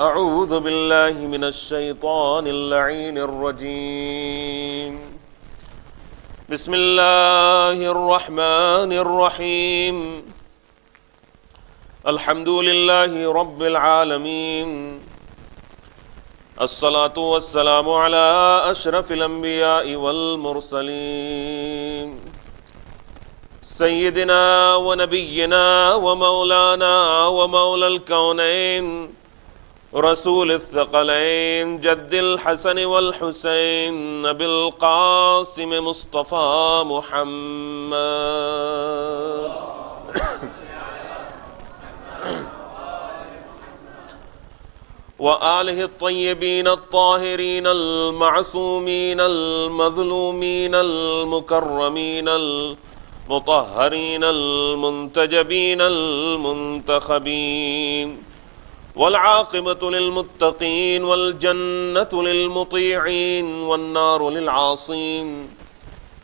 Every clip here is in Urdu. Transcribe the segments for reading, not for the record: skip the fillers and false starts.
أعوذ بالله من الشيطان اللعين الرجيم. بسم الله الرحمن الرحيم. الحمد لله رب العالمين. الصلاة والسلام على أشرف الأنبياء والمرسلين سيدنا ونبينا ومولانا ومولى الكونين رسول الثقلين جد الحسن والحسين أبي القاسم مصطفى محمد وآله الطيبين الطاهرين المعصومين المظلومين المكرمين المطهرين المنتجبين المنتخبين والعاقبة للمتقين والجنة للمطيعين والنار للعاصين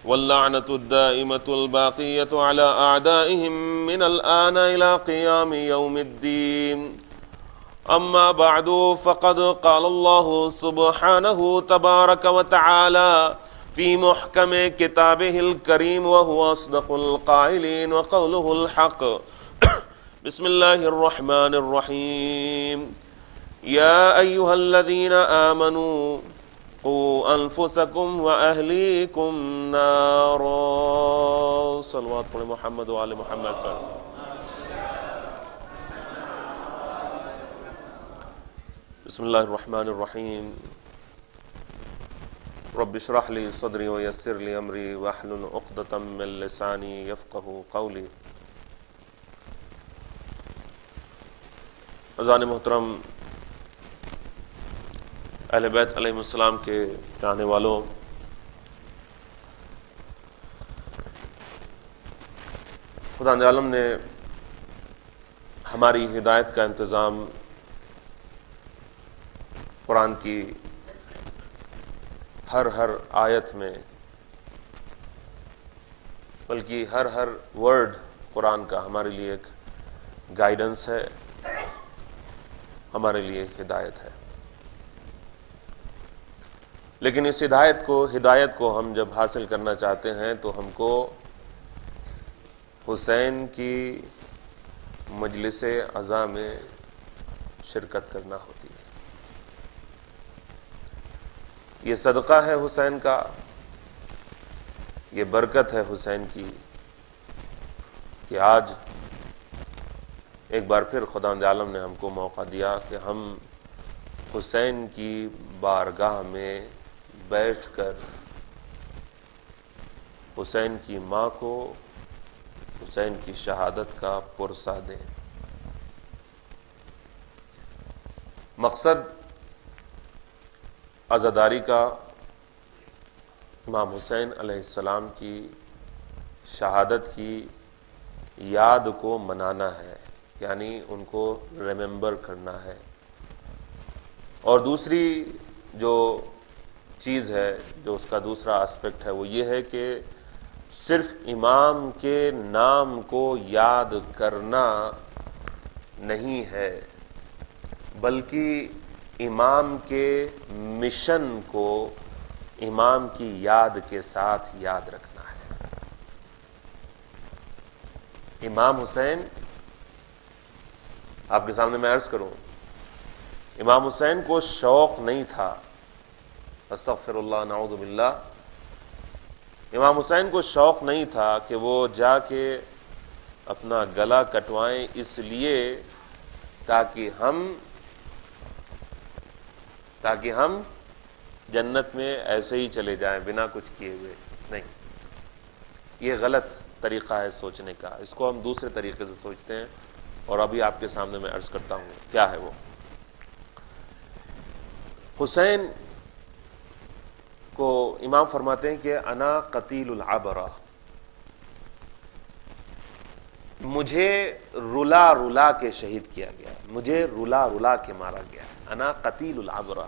واللعنة الدائمة الباقية على أعدائهم من الآن إلى قيام يوم الدين. أما بعد فقد قال الله سبحانه تبارك وتعالى في محكم كتابه الكريم وهو أصدق القائلين وقوله الحق. بسم الله الرحمن الرحيم. يا أيها الذين آمنوا قوا أنفسكم وأهليكم نارا. صلوات پر محمد وآل محمد پر. بسم الله الرحمن الرحيم. رب اشرح لي صدري ويسر لي أمري واحلل عقدة من لساني يفقهوا قولي. عزیزان محترم، اہل بیت علیہ السلام کے چاہنے والوں، خداوند عالم نے ہماری ہدایت کا انتظام قرآن کی ہر آیت میں، بلکہ ہر ورڈ قرآن کا ہمارے لیے ایک گائیڈنس ہے، ہمارے لیے ہدایت ہے. لیکن اس ہدایت کو ہم جب حاصل کرنا چاہتے ہیں تو ہم کو حسین کی مجلس عزا میں شرکت کرنا ہوتی ہے. یہ صدقہ ہے حسین کا، یہ برکت ہے حسین کی کہ آج ایک بار پھر خداوند عالم نے ہم کو موقع دیا کہ ہم حسین کی بارگاہ میں بیٹھ کر حسین کی ماں کو حسین کی شہادت کا پرسہ دیں. مقصد عزاداری کا امام حسین علیہ السلام کی شہادت کی یاد کو منانا ہے، یعنی ان کو ریممبر کرنا ہے. اور دوسری جو چیز ہے، جو اس کا دوسرا اسپیکٹ ہے، وہ یہ ہے کہ صرف امام کے نام کو یاد کرنا نہیں ہے، بلکہ امام کے مشن کو امام کی یاد کے ساتھ یاد رکھنا ہے. امام حسین، آپ کے سامنے میں عرض کروں، امام حسین کو شوق نہیں تھا، استغفر اللہ نعوذ باللہ، امام حسین کو شوق نہیں تھا کہ وہ جا کے اپنا گلا کٹوائیں اس لیے تاکہ ہم جنت میں ایسے ہی چلے جائیں بنا کچھ کیے ہوئے. نہیں، یہ غلط طریقہ ہے سوچنے کا. اس کو ہم دوسرے طریقے سے سوچتے ہیں، اور ابھی آپ کے سامنے میں عرض کرتا ہوں کیا ہے وہ. حسین کو امام فرماتے ہیں کہ انا قتیل العبرہ، مجھے رلا کے شہید کیا گیا، مجھے رلا کے مارا گیا. انا قتیل العبرہ.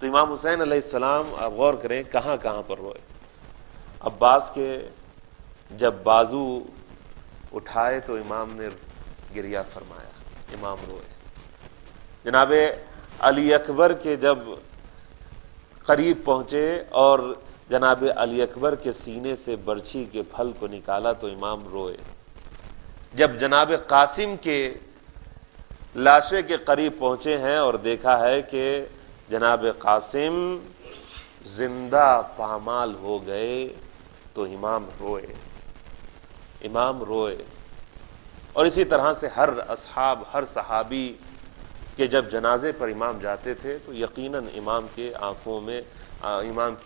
تو امام حسین علیہ السلام، آپ غور کریں کہاں پر روئے. عباس کے جب بازو اٹھائے تو امام نے گریہ فرمایا، امام روئے. جناب علی اکبر کے جب قریب پہنچے اور جناب علی اکبر کے سینے سے برچھی کے پھل کو نکالا تو امام روئے. جب جناب قاسم کے لاشے کے قریب پہنچے ہیں اور دیکھا ہے کہ جناب قاسم زندہ پامال ہو گئے تو امام روئے. اور اسی طرح سے ہر اصحاب، ہر صحابی کہ جب جنازے پر امام جاتے تھے تو یقیناً امام کی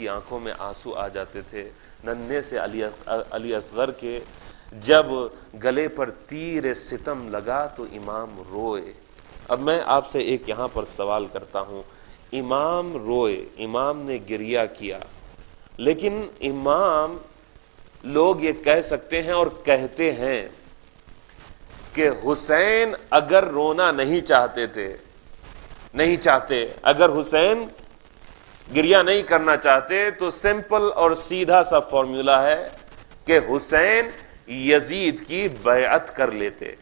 آنکھوں میں آنسو آ جاتے تھے. ننھے سے علی اصغر کے جب گلے پر تیر ستم لگا تو امام روئے. اب میں آپ سے ایک یہاں پر سوال کرتا ہوں، امام روئے، امام نے گریہ کیا، لیکن امام، لوگ یہ کہہ سکتے ہیں اور کہتے ہیں کہ حسین اگر رونا نہیں چاہتے، اگر حسین گریہ نہیں کرنا چاہتے تو سمپل اور سیدھا سا فارمولا ہے کہ حسین یزید کی بیعت کر لیتے.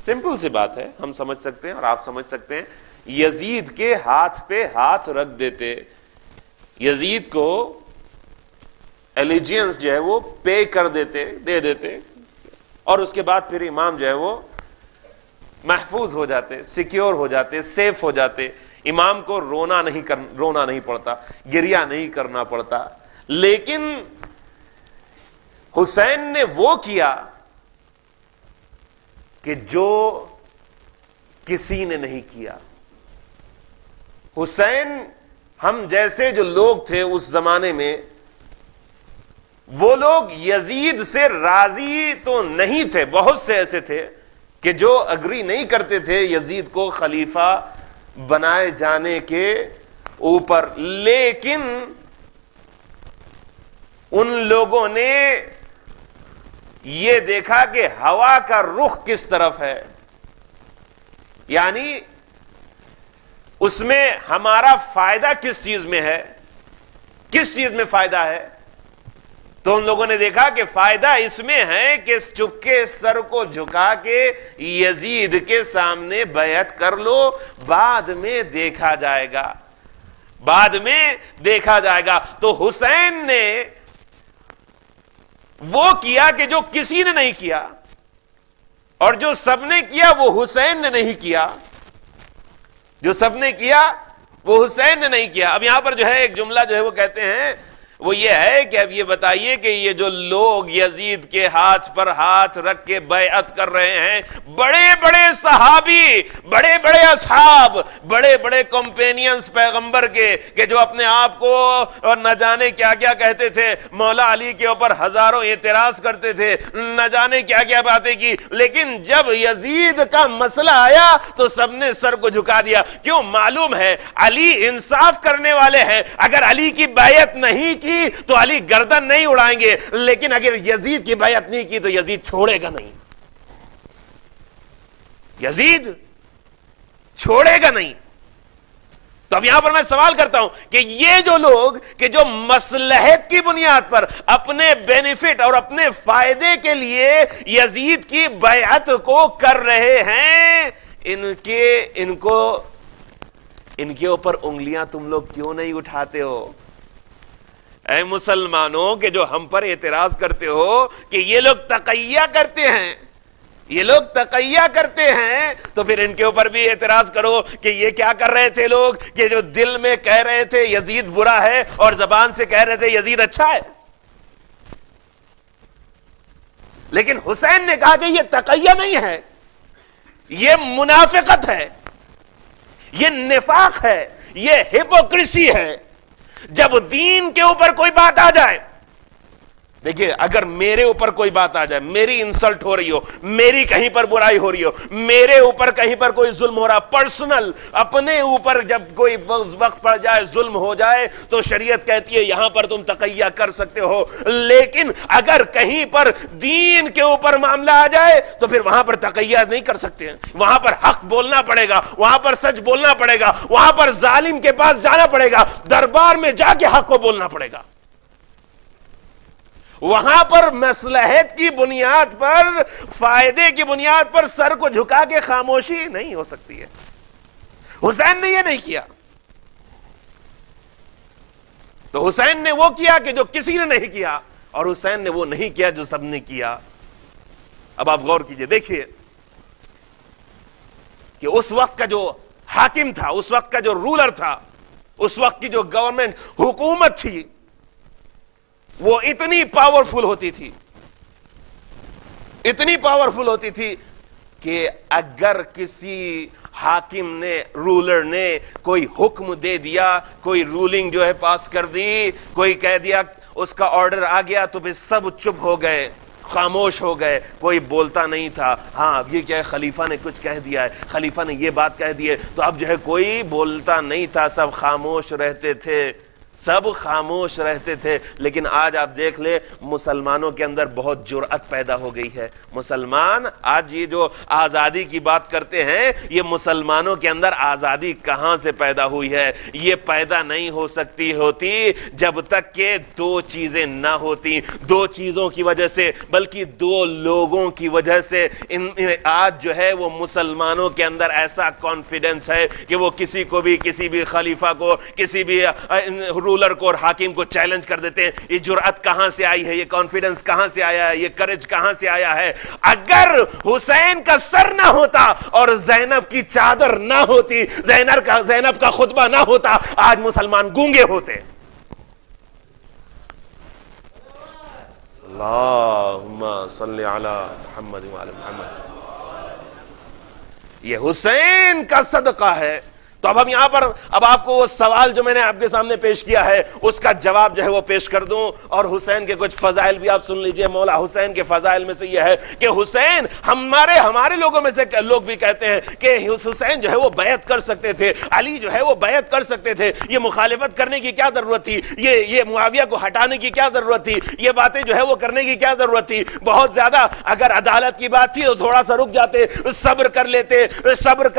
سمپل سی بات ہے، ہم سمجھ سکتے ہیں اور آپ سمجھ سکتے ہیں. یزید کے ہاتھ پہ ہاتھ رکھ دیتے، یزید کو ایلیجینس جو ہے وہ پے کر دیتے، دے دیتے، اور اس کے بعد پھر امام جو ہے وہ محفوظ ہو جاتے، سیکیور ہو جاتے، سیف ہو جاتے. امام کو رونا نہیں پڑتا، گریہ نہیں کرنا پڑتا. لیکن حسین نے وہ کیا کہ جو کسی نے نہیں کیا. حسین، ہم جیسے جو لوگ تھے اس زمانے میں، وہ لوگ یزید سے راضی تو نہیں تھے. بہت سے ایسے تھے کہ جو اگری نہیں کرتے تھے یزید کو خلیفہ بنائے جانے کے اوپر، لیکن ان لوگوں نے یہ دیکھا کہ ہوا کا رخ کس طرف ہے، یعنی اس میں ہمارا فائدہ کس چیز میں ہے، کس چیز میں فائدہ ہے. تو ان لوگوں نے دیکھا کہ فائدہ اس میں ہے کہ چپکے سر کو جھکا کے یزید کے سامنے بیعت کر لو، بعد میں دیکھا جائے گا. تو حسین نے وہ کیا کہ جو کسی نے نہیں کیا، اور جو سب نے کیا وہ حسین نے نہیں کیا. جو سب نے کیا وہ حسین نے نہیں کیا. اب یہاں پر جو ہے ایک جملہ جو ہے وہ کہتے ہیں، وہ یہ ہے کہ اب یہ بتائیے کہ یہ جو لوگ یزید کے ہاتھ پر ہاتھ رکھ کے بیعت کر رہے ہیں، بڑے بڑے صحابی، بڑے بڑے اصحاب، بڑے بڑے کمپینینز پیغمبر کے، کہ جو اپنے آپ کو اور نہ جانے کیا کیا کہتے تھے، مولا علی کے اوپر ہزاروں اعتراض کرتے تھے، نہ جانے کیا کیا باتیں کی، لیکن جب یزید کا مسئلہ آیا تو سب نے سر کو جھکا دیا. کیوں؟ معلوم ہے علی انصاف کرنے والے ہیں. اگر علی کی بیعت نہیں کی تو علی گردن نہیں اڑائیں گے، لیکن اگر یزید کی بیعت نہیں کی تو یزید چھوڑے گا نہیں، یزید چھوڑے گا نہیں. تو اب یہاں پر میں سوال کرتا ہوں کہ یہ جو لوگ کہ جو مصلحت کی بنیاد پر اپنے بینیفٹ اور اپنے فائدے کے لیے یزید کی بیعت کو کر رہے ہیں، ان کے اوپر انگلیاں تم لوگ کیوں نہیں اٹھاتے ہو؟ اے مسلمانوں کہ جو ہم پر اعتراض کرتے ہو کہ یہ لوگ تقیہ کرتے ہیں، تو پھر ان کے اوپر بھی اعتراض کرو کہ یہ کیا کر رہے تھے لوگ کہ جو دل میں کہہ رہے تھے یزید برا ہے اور زبان سے کہہ رہے تھے یزید اچھا ہے. لیکن حسین نے کہا کہ یہ تقیہ نہیں ہے، یہ منافقت ہے، یہ نفاق ہے، یہ ہپوکریسی ہے. جب دین کے اوپر کوئی بات آ جائے، دیکھیے اگر میرے اوپر کوئی بات آ جائے، میری انسلٹ ہو رہی ہو، میری کہیں پر برائی ہو رہی ہو، میرے اوپر کہیں پر کوئی ظلم ہو رہا، پرسنل اپنے اوپر جب کوئی وقت پڑ جائے، ظلم ہو جائے، تو شریعت کہتی ہے یہاں پر تم تقیہ کر سکتے ہو. لیکن اگر کہیں پر دین کے اوپر معاملہ آ جائے تو پھر وہاں پر تقیہ نہیں کر سکتے ہیں. وہاں پر حق بولنا پڑے گا، وہاں پر سچ بولنا پڑے گا، وہاں پر ظالم کے پاس جانا پڑے گا، دربار میں جا کے حق کو بولنا پڑے گا. وہاں پر مصلحت کی بنیاد پر، فائدے کی بنیاد پر سر کو جھکا کے خاموشی نہیں ہو سکتی ہے. حسین نے یہ نہیں کیا، تو حسین نے وہ کیا کہ جو کسی نے نہیں کیا، اور حسین نے وہ نہیں کیا جو سب نے کیا۔ اب آپ غور کیجئے، دیکھیے کہ اس وقت کا جو حاکم تھا، اس وقت کا جو رولر تھا، اس وقت کی جو گورنمنٹ حکومت تھی، وہ اتنی پاورفل ہوتی تھی، اتنی پاورفل ہوتی تھی کہ اگر کسی حاکم نے، رولر نے کوئی حکم دے دیا، کوئی رولنگ جو ہے پاس کر دی، کوئی کہہ دیا، اس کا آرڈر آ گیا، تو پھر سب چپ ہو گئے، خاموش ہو گئے، کوئی بولتا نہیں تھا۔ ہاں یہ کیا ہے، خلیفہ نے کچھ کہہ دیا ہے، خلیفہ نے یہ بات کہہ دی ہے، تو اب جو ہے کوئی بولتا نہیں تھا، سب خاموش رہتے تھے، سب خاموش رہتے تھے۔ لیکن آج آپ دیکھ لیں، مسلمانوں کے اندر بہت جرأت پیدا ہو گئی ہے۔ مسلمان آج یہ جو آزادی کی بات کرتے ہیں، یہ مسلمانوں کے اندر آزادی کہاں سے پیدا ہوئی ہے؟ یہ پیدا نہیں ہو سکتی ہوتی جب تک کہ دو چیزیں نہ ہوتی، دو چیزوں کی وجہ سے، بلکہ دو لوگوں کی وجہ سے آج جو ہے وہ مسلمانوں کے اندر ایسا کانفیڈنس ہے کہ وہ کسی کو بھی، کسی بھی خلیفہ کو، کسی بھی رولر کو اور حاکم کو چیلنج کر دیتے ہیں۔ یہ جرأت کہاں سے آئی ہے؟ یہ کانفیڈنس کہاں سے آیا ہے؟ یہ کریج کہاں سے آیا ہے؟ اگر حسین کا سر نہ ہوتا اور زینب کی چادر نہ ہوتی، زینب کا خطبہ نہ ہوتا، آج مسلمان گونگے ہوتے۔ اللہم صلی علی محمد وعلی محمد۔ یہ حسین کا صدقہ ہے۔ تو اب ہم یہاں پر اب آپ کو وہ سوال جو میں نے آپ کے سامنے پیش کیا ہے، اس کا جواب جو ہے وہ پیش کر دوں، اور حسین کے کچھ فضائل بھی آپ سن لیجئے۔ مولا حسین کے فضائل میں سے یہ ہے کہ حسین، ہمارے لوگوں میں سے لوگ بھی کہتے ہیں کہ حسین جو ہے وہ بیعت کر سکتے تھے، علی جو ہے وہ بیعت کر سکتے تھے، یہ مخالفت کرنے کی کیا ضرورت تھی، یہ معاویہ کو ہٹانے کی کیا ضرورت تھی، یہ باتیں جو ہے وہ کرنے کی کیا ضرورت تھی۔ بہت زیادہ اگر عدالت کی بات تھی تو تھوڑا سا رک جاتے، صبر کر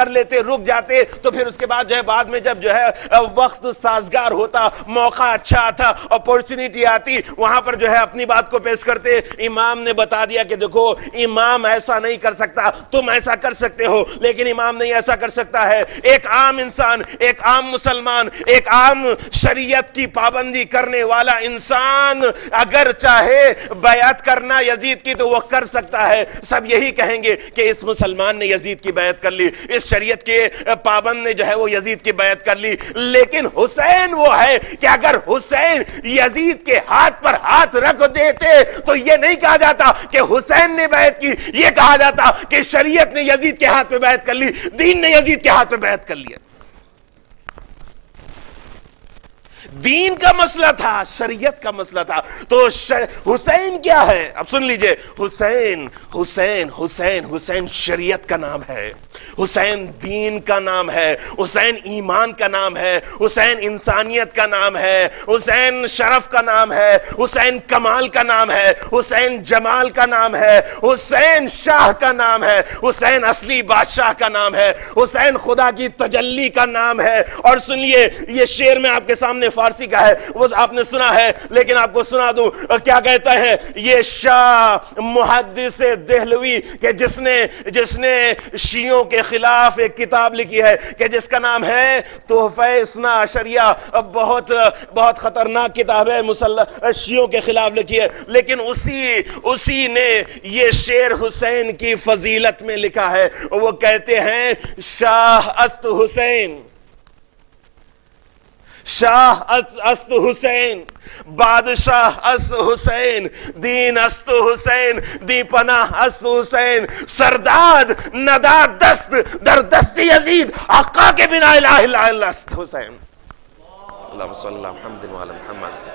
لیتے، رک جاتے، تو پھر اس کے بعد جو ہے، بعد میں جب جو ہے وقت سازگار ہوتا، موقع اچھا آتا، اپورچنٹی آتی، وہاں پر جو ہے اپنی بات کو پیش کرتے۔ امام نے بتا دیا کہ دیکھو، امام ایسا نہیں کر سکتا، تم ایسا کر سکتے ہو، لیکن امام نہیں ایسا کر سکتا ہے۔ ایک عام انسان، ایک عام مسلمان، ایک عام شریعت کی پابندی کرنے والا انسان اگر چاہے بیعت کرنا یزید کی تو وہ کر سکتا ہے۔ سب یہی کہیں گے کہ اس مسلمان نے یزید کی بیعت کر لی، اس شریعت کے پابند نے جو ہے وہ یزید کی بیعت کر لی۔ لیکن حسین وہ ہے کہ اگر حسین یزید کے ہاتھ پر ہاتھ رکھ دیتے تو یہ نہیں کہا جاتا کہ حسین نے بیعت کی، یہ کہا جاتا کہ شریعت نے یزید کے ہاتھ پہ بیعت کر لی، دین نے یزید کے ہاتھ پہ بیعت کر لیا۔ دین کا مسئلہ تھا، شریعت کا مسئلہ تھا۔ تو حسین کیا ہے؟ اب سن لیجئے، حسین حسین حسین حسین شریعت کا نام ہے، حسین دین کا نام ہے، حسین ایمان کا نام ہے، حسین انسانیت کا نام ہے، حسین شرف کا نام ہے، حسین کمال کا نام ہے، حسین جمال کا نام ہے، حسین شاہ کا نام ہے، حسین اصلی بادشاہ کا نام ہے، حسین خدا کی تجلی کا نام ہے۔ اور سنیے، یہ شعر میں آپ کے سامنے فارسی کا ہے، وہ آپ نے سنا ہے، لیکن آپ کو سنا دوں کیا کہتا ہے یہ شاہ محدث دہلوی، کہ جس نے شیعوں کے خلاف ایک کتاب لکھی ہے کہ جس کا نام ہے تحفہ اثنا عشریہ۔ بہت خطرناک کتاب ہے، شیعوں کے خلاف لکھی ہے، لیکن اسی نے یہ شعر حسین کی فضیلت میں لکھا ہے۔ وہ کہتے ہیں شاہ است حسین، شاہ است حسین، بادشاہ است حسین، دین است حسین، دی پناہ است حسین، سرداد ندا دست در دست یزید، آقا کے بنا الہ الا اللہ است حسین۔ اللہم صلی اللہ محمد وعلی محمد۔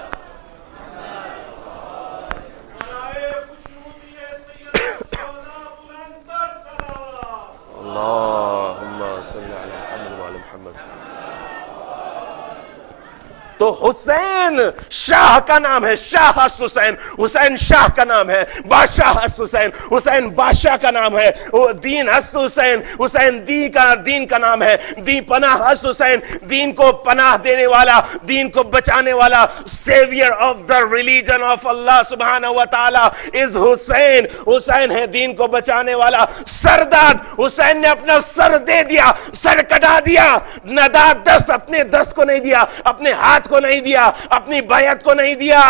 اللہم صلی اللہ محمد وعلی محمد۔ تو حسین شاہ کا نام ہے، شاہ حسین، حسین شاہ کا نام ہے، بادشاہ حسین، حسین بادشاہ کا نام ہے، دین ہست حسین، حسین دین کا نام ہے، دین پناہ ہست حسین، دین کو پناہ دینے والا، دین کو بچانے والا، saviour of the religion of Allah سبحانہ و تعالی از حسین، حسین ہے دین کو بچانے والا۔ سرداد حسین نے اپنا سر دے دیا، سر کٹا دیا، نداد دست اپنے دست کو نہیں دیا، اپنے ہاتھ کو نہیں دیا، اپنی بیعت کو نہیں دیا،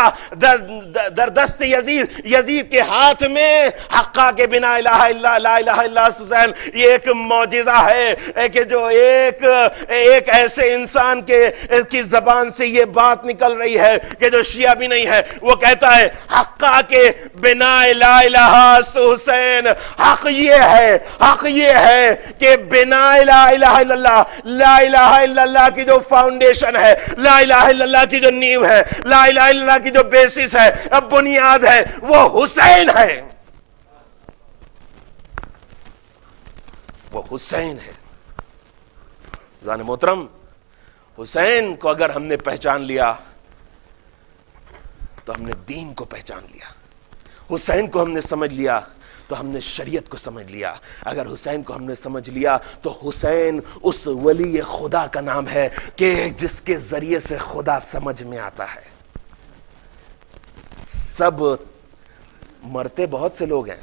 در دست یزید کے ہاتھ میں حقا کے بنا الہ الا لا الہ الا حسین۔ یہ ایک معجزہ ہے کہ جو ایک ایسے انسان کی زبان سے یہ بات نکل رہی ہے کہ جو شیعہ بھی نہیں ہے، وہ کہتا ہے حقا کے بنا لا الہ حسین۔ حق یہ ہے کہ بنا لا الہ الا اللہ، لا الہ الا اللہ کی جو فاؤنڈیشن ہے، لا الہ الا اللہ کی جو نیو ہے، لا الہ الا اللہ کی جو بیسس ہے، اب بنیاد ہے، وہ حسین ہے، وہ حسین ہے۔ جان محترم، حسین کو اگر ہم نے پہچان لیا تو ہم نے دین کو پہچان لیا، حسین کو ہم نے سمجھ لیا تو ہم نے شریعت کو سمجھ لیا۔ اگر حسین کو ہم نے سمجھ لیا تو حسین اس ولی خدا کا نام ہے کہ جس کے ذریعے سے خدا سمجھ میں آتا ہے۔ سب مرتے بہت سے لوگ ہیں،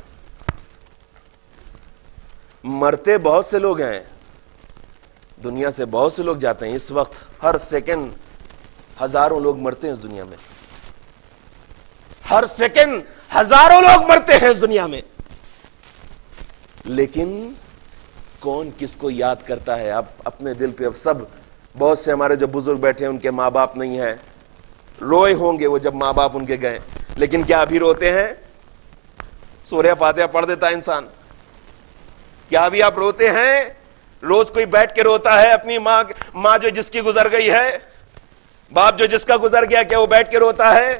مرتے بہت سے لوگ ہیں، دنیا سے بہت سے لوگ جاتے ہیں۔ اس وقت ہر سیکنڈ ہزاروں لوگ مرتے ہیں اس دنیا میں، ہر سیکنڈ ہزاروں لوگ مرتے ہیں اس دنیا میں، لیکن کون کس کو یاد کرتا ہے؟ اب اپنے دل پہ اب سب، بہت سے ہمارے جو بزرگ بیٹھے ہیں ان کے ماں باپ نہیں ہیں، روئے ہوں گے وہ جب ماں باپ ان کے گئے، لیکن کیا ابھی روتے ہیں؟ سورہ فاتحہ پڑھ دیتا ہے انسان، کیا ابھی آپ روتے ہیں؟ روز کوئی بیٹھ کے روتا ہے اپنی ماں جو جس کی گزر گئی ہے، باپ جو جس کا گزر گیا، کیا وہ بیٹھ کے روتا ہے؟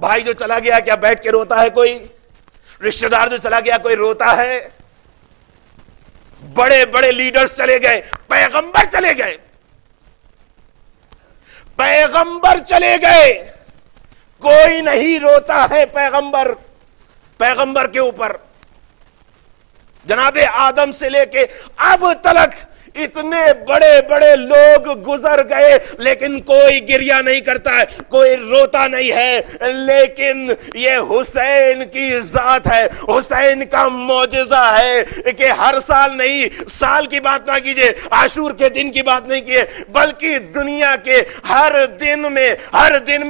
بھائی جو چلا گیا کیا بیٹھ کے روتا ہے کوئی؟ رشتہ دار جو چلا گیا کوئی روتا ہے؟ بڑے بڑے لیڈرز چلے گئے، پیغمبر چلے گئے، پیغمبر چلے گئے، کوئی نہیں روتا ہے پیغمبر کے اوپر۔ جناب آدم سے لے کے اب تلک اتنے بڑے بڑے لوگ گزر گئے، لیکن کوئی گریہ نہیں کرتا ہے، کوئی روتا نہیں ہے، لیکن یہ حسین کی ذات ہے، حسین کا معجزہ ہے کہ ہر سال نہیں، سال کی بات نہ کیجئے، عاشور کے دن کی بات نہیں کیے، بلکہ دنیا کے ہر دن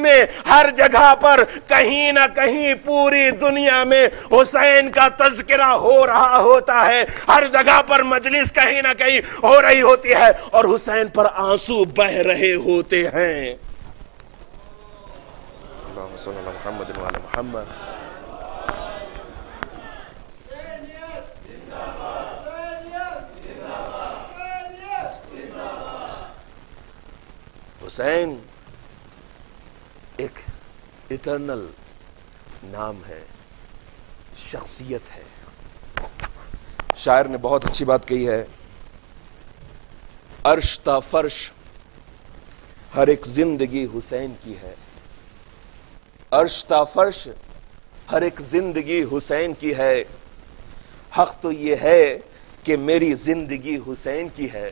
میں ہر جگہ پر کہیں نہ کہیں پوری دنیا میں حسین کا تذکرہ ہو رہا ہوتا ہے، ہر جگہ پر مجلس کہیں نہ کہیں ہو رہی ہوتی ہے اور حسین پر آنسو بہ رہے ہوتے ہیں۔ اللہم صلی اللہ محمد وعلی محمد۔ حسین ایک ایٹرنل نام ہے، شخصیت ہے۔ شاعر نے بہت اچھی بات کہی ہے، عرش تا فرش ہر ایک زندگی حسین کی ہے، عرش تا فرش ہر ایک زندگی حسین کی ہے، حق تو یہ ہے کہ میری زندگی حسین کی ہے۔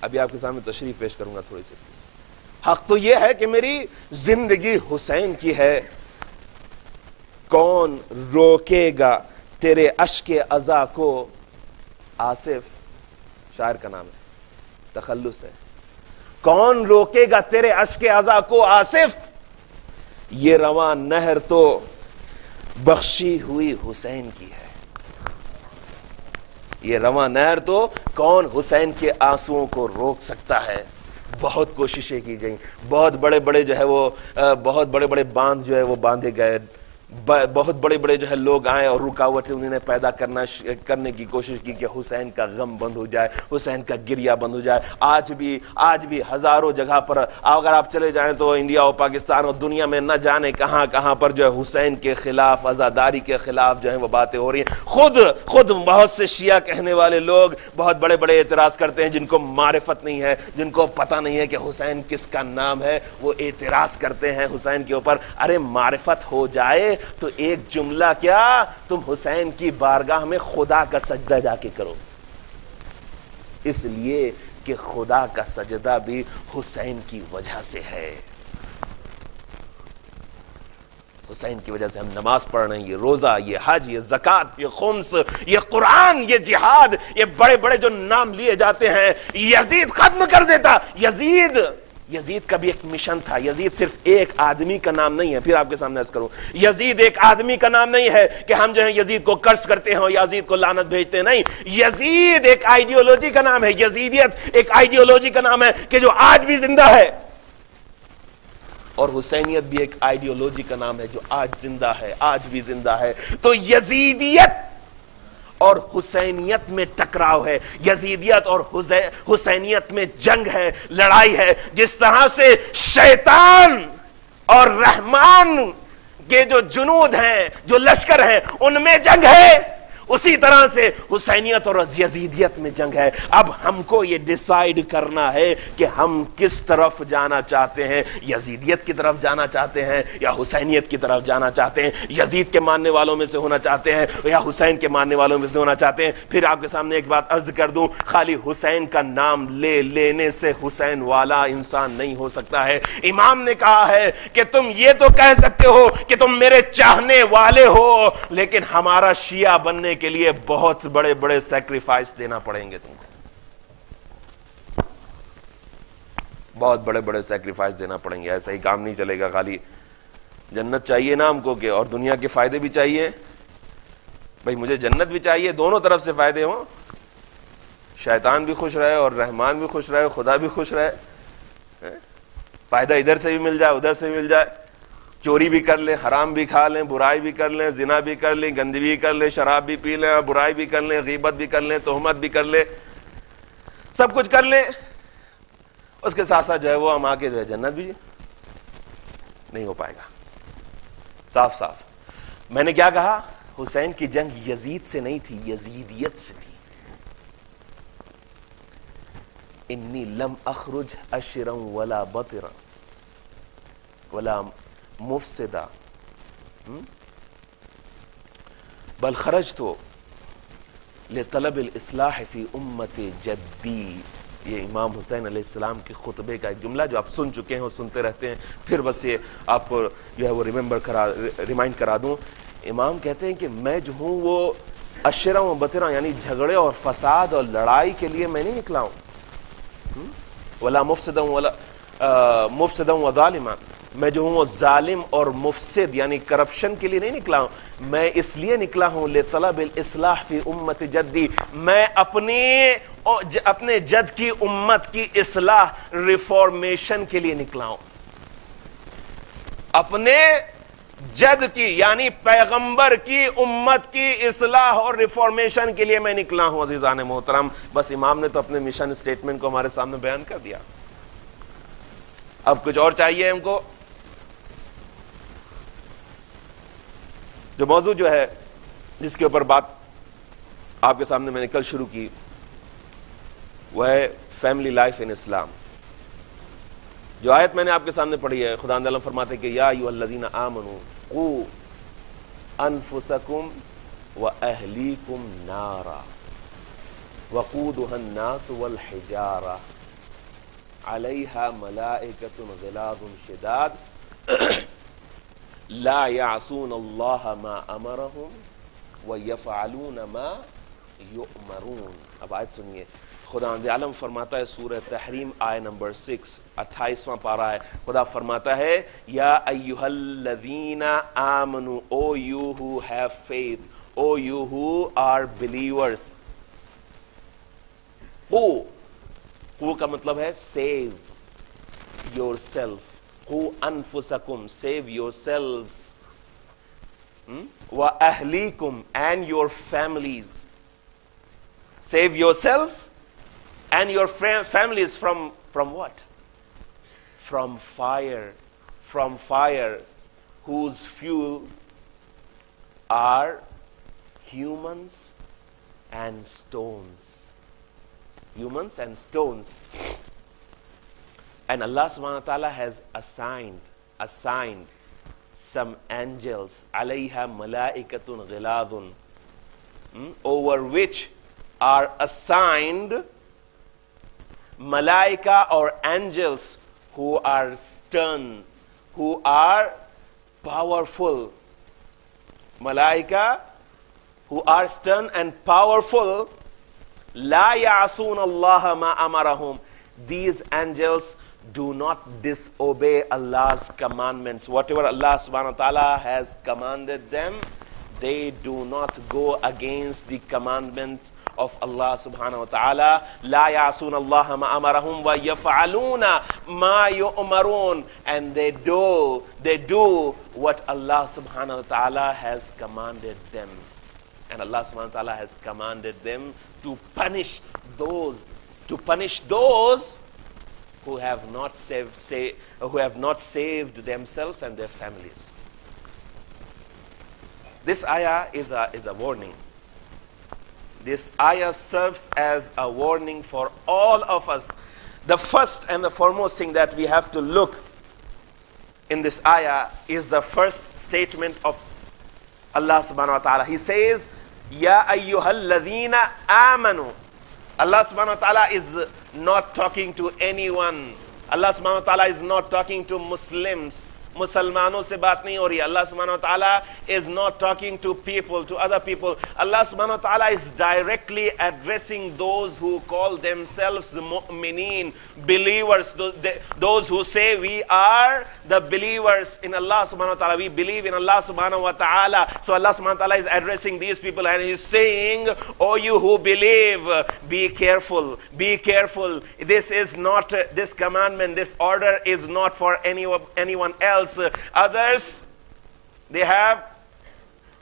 ابھی آپ کے سامنے تشریح پیش کروں گا تھوڑی سی۔ حق تو یہ ہے کہ میری زندگی حسین کی ہے، کون روکے گا تیرے اشک عزا کو، آصف شاعر کا نام ہے، تخلص ہے، کون روکے گا تیرے اشک عزا کو آصف، یہ رواں نہر تو بخشی ہوئی حسین کی ہے، یہ رواں نہر تو کون حسین کے آنسوؤں کو روک سکتا ہے۔ بہت کوششیں کی گئیں، بہت بڑے بڑے جو ہے وہ بہت بڑے بڑے باندھ جو ہے وہ باندھے گئے، بہت بڑے بڑے جو ہے لوگ آئے اور رکاوٹیں انہوں نے پیدا کرنے کی کوشش کی کہ حسین کا غم بند ہو جائے, حسین کا گریہ بند ہو جائے. آج بھی ہزاروں جگہ پر اگر آپ چلے جائیں تو انڈیا اور پاکستان اور دنیا میں نہ جانے کہاں کہاں پر جو ہے حسین کے خلاف, عزاداری کے خلاف جو ہے وہ باتیں ہو رہی ہیں. خود بہت سے شیعہ کہنے والے لوگ بہت بڑے بڑے اعتراض کرتے ہیں, جن کو معرفت نہیں ہے, جن کو پتہ نہیں ہے کہ حسین کس کا نام ہے, وہ اعتراض کرتے ہیں حسین کے اوپر. ارے معرفت ہو جائے تو ایک جملہ کیا, تم حسین کی بارگاہ میں خدا کا سجدہ جا کے کرو, اس لیے کہ خدا کا سجدہ بھی حسین کی وجہ سے ہے. حسین کی وجہ سے ہم نماز پڑھ رہے ہیں, یہ روزہ, یہ حج, یہ زکوٰۃ, یہ خمس, یہ قرآن, یہ جہاد, یہ بڑے بڑے جو نام لیے جاتے ہیں. یزید ختم کر دیتا. یزید کا بھی ایک مشن تھا. یزید صرف ایک آدمی کا نام نہیں ہے. پھر آپ کے سامنے عرض کروں, یزید ایک آدمی کا نام نہیں ہے کہ ہم جو ہے یزید کو قرض کرتے ہیں اور یزید کو لعنت بھیجتے ہیں. نہیں, یزید ایک آئیڈیولوجی کا نام ہے. یزیدیت ایک آئیڈیولوجی کا نام ہے کہ جو آج بھی زندہ ہے, اور حسینیت بھی ایک آئیڈیولوجی کا نام ہے جو آج زندہ ہے, آج بھی زندہ ہے. تو یزیدیت اور حسینیت میں ٹکراؤ ہے, یزیدیت اور حسینیت میں جنگ ہے, لڑائی ہے. جس طرح سے شیطان اور رحمان کے جو جنود ہیں, جو لشکر ہیں, ان میں جنگ ہے, اسی طرح سے حسینیت اور یزیدیت میں جنگ ہے. اب ہم کو یہ ڈیسائیڈ کرنا ہے کہ ہم کس طرف جانا چاہتے ہیں, یزیدیت کی طرف جانا چاہتے ہیں یا حسینیت کی طرف جانا چاہتے ہیں, یزید کے ماننے والوں میں سے ہونا چاہتے ہیں یا حسین کے ماننے والوں میں سے ہونا چاہتے ہیں. پھر آپ کے سامنے ایک بات عرض کر دوں, خالی حسین کا نام لینے سے حسین والا انسان نہیں ہو سکتا ہے. امام نے کہا ہے کہ تم یہ تو کہہ سکتے ہو کہ تم میرے چاہنے والے ہو, لیکن ہمارا شیعہ بننے کے لیے بہت بڑے بڑے سیکریفائس دینا پڑیں گے تم کو, بہت بڑے بڑے سیکریفائس دینا پڑیں گے. ایسا ہی کام نہیں چلے گا. خالی جنت چاہیے نا ہم کو کہ, اور دنیا کے فائدے بھی چاہیے. بھئی مجھے جنت بھی چاہیے, دونوں طرف سے فائدے ہوں, شیطان بھی خوش رہے اور رحمان بھی خوش رہے, خدا بھی خوش رہے. فائدہ ادھر سے بھی مل جائے, ادھر سے بھی مل جائے. چوری بھی کر لیں, حرام بھی کھا لیں, برائی بھی کر لیں, زنا بھی کر لیں, گندگی بھی کر لیں, شراب بھی پی لیں, برائی بھی کر لیں, غیبت بھی کر لیں, تہمت بھی کر لیں, سب کچھ کر لیں. اس کے ساتھ ساتھ جو ہے وہ ہم آکے جو ہے جنت بھی نہیں ہو پائے گا. صاف صاف میں نے کیا کہا, حسین کی جنگ یزید سے نہیں تھی, یزیدیت سے تھی. انی لم اخرج اشرا ولا بطرا ولا مفسدہ بل خرجت لطلب الاصلاح فی امت جدی. یہ امام حسین علیہ السلام کے خطبے کا ایک جملہ جو آپ سن چکے ہیں اور سنتے رہتے ہیں, پھر بس یہ آپ جو ہے وہ ریمائنڈ کرا دوں. امام کہتے ہیں کہ میں جو ہوں وہ اشرا و بطرا یعنی جھگڑے اور فساد اور لڑائی کے لیے میں نہیں نکلا ہوں, ولا مفسدا و ظالما, میں جو ہوں وہ ظالم اور مفسد یعنی کرپشن کے لیے نہیں نکلا ہوں, میں اس لیے نکلا ہوں لطلب الاصلاح فی امت جدی, میں اپنے جد کی امت کی اصلاح, ریفارمیشن کے لیے نکلا ہوں. اپنے جد کی یعنی پیغمبر کی امت کی اصلاح اور ریفارمیشن کے لیے میں نکلا ہوں. عزیزان محترم, بس امام نے تو اپنے مشن سٹیٹمنٹ کو ہمارے سامنے بیان کر دیا. اب کچھ اور چاہیے ہم کو. جو موضوع جو ہے جس کے اوپر بات آپ کے سامنے میں نے کل شروع کی وہ ہے فیملی لائف ان اسلام. جو آیت میں نے آپ کے سامنے پڑھی ہے, خداوند عالم فرماتے ہیں کہ یا ایھا الذین آمنوا قوا انفسکم واہلیکم نارا وقودها الناس والحجارہ علیہا ملائکۃ غلاظ شداد لا يعصون اللہ ما امرهم ویفعلون ما یؤمرون. اب آیت سنیے, خداوند عالم فرماتا ہے سورہ تحریم آیہ نمبر 6 28واں پارہ ہے. خدا فرماتا ہے یا ایھا الذین آمنوا, او you who have faith, O you who are believers. قو کا مطلب ہے save yourself, قو انفسکم, save yourselves. Wa ahlikum, and your families. Save yourselves and your families from what? From fire. From fire whose fuel are humans and stones. Humans and stones. And Allah subhanahu wa ta'ala has assigned some angels, alayha malaikatun ghiladun, over which are assigned malaika or angels who are stern, who are powerful. Malaika who are stern and powerful. La ya'asun Allah ma amarahum. These angels do not disobey Allah's commandments. Whatever Allah subhanahu wa ta'ala has commanded them, they do not go against the commandments of Allah subhanahu wa ta'ala. La ya'asun Allah ma amarahum wa yaf'aluna ma yu'marun. And they do what Allah subhanahu wa ta'ala has commanded them. And Allah subhanahu wa ta'ala has commanded them to punish those who have not saved themselves and their families. This ayah is a warning. This ayah serves as a warning for all of us. The first and the foremost thing that we have to look in this ayah is the first statement of Allah subhanahu wa ta'ala. He says, Ya ayyuhalladhina amanu. Allah subhanahu wa ta'ala is not talking to anyone. Allah subhanahu wa ta'ala is not talking to Muslims. Musalmanon se baat nahi ho rahi. Allah subhanahu wa ta'ala is not talking to people, to other people. Allah subhanahu wa ta'ala is directly addressing those who call themselves mu'mineen, believers, those who say we are the believers in Allah subhanahu wa ta'ala. We believe in Allah subhanahu wa ta'ala. So Allah subhanahu wa ta'ala is addressing these people and He's saying, oh you who believe, be careful, be careful. This commandment, this order is not for anyone else. Others, they have,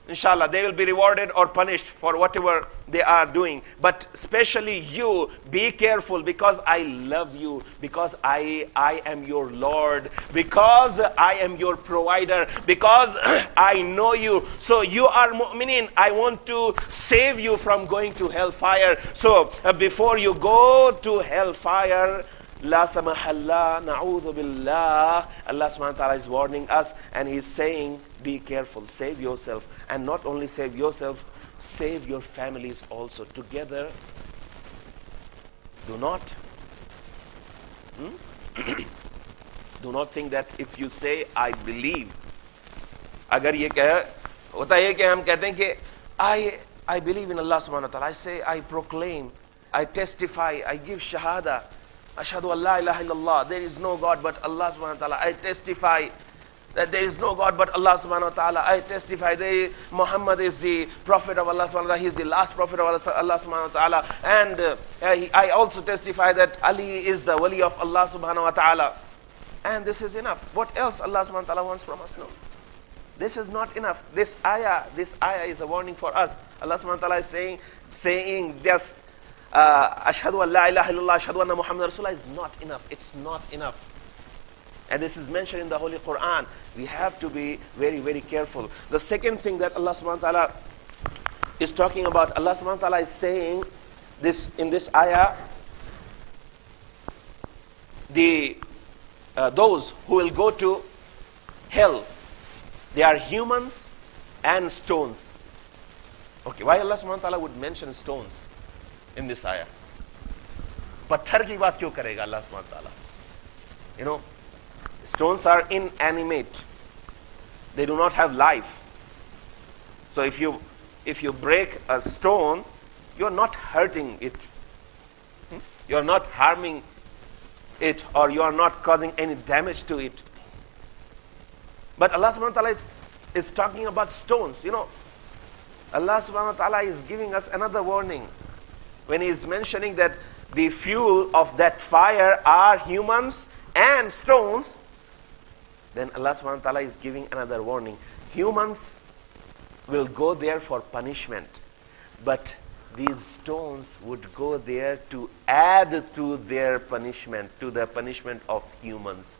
inshallah, they will be rewarded or punished for whatever they are doing. But especially you, be careful, because I love you, because I am your Lord, because I am your provider, because I know you. So you are mu'mineen. I want to save you from going to hellfire. So before you go to hellfire, La samahallah, na'udhu billah. Allah subhanahu wa ta'ala is warning us and He's saying, be careful, save yourself. And not only save yourself, save your families also. Together, do not think that if you say, I believe, agar ye keh, hota hai ki hum kehte hain ki I believe in Allah subhanahu wa ta'ala. I say, I proclaim, I testify, I give shahada. Ashhadu an la ilaha illallah. There is no God but Allah subhanahu wa ta'ala. I testify that there is no God but Allah subhanahu wa ta'ala. I testify that Muhammad is the prophet of Allah subhanahu wa ta'ala. He is the last prophet of Allah subhanahu wa ta'ala. And I also testify that Ali is the wali of Allah subhanahu wa ta'ala. And this is enough. What else Allah subhanahu wa ta'ala wants from us? No. This is not enough. This ayah is a warning for us. Allah subhanahu wa ta'ala is saying this. Ashhadu an la ilaha illallah, ashhadu anna Muhammad Rasulullah is not enough. It's not enough. And this is mentioned in the Holy Quran. We have to be very, very careful. The second thing that Allah subhanahu wa ta'ala is talking about, Allah subhanahu wa ta'ala is saying this in this ayah, those who will go to hell, they are humans and stones. Okay, why Allah subhanahu wa ta'ala would mention stones in this ayah? Patthar ki baat kyun karega Allah subhanahu wa ta'ala? You know, stones are inanimate. They do not have life. So if you break a stone, you're not hurting it. You're not harming it, or you are not causing any damage to it. But Allah subhanahu wa ta'ala is talking about stones. You know, Allah subhanahu wa ta'ala is giving us another warning. When He is mentioning that the fuel of that fire are humans and stones, then Allah subhanahu wa ta'ala is giving another warning. Humans will go there for punishment, but these stones would go there to add to their punishment, to the punishment of humans.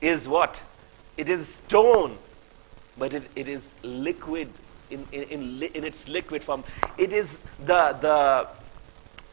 is what? It is stone, but it is liquid in its liquid form. It is the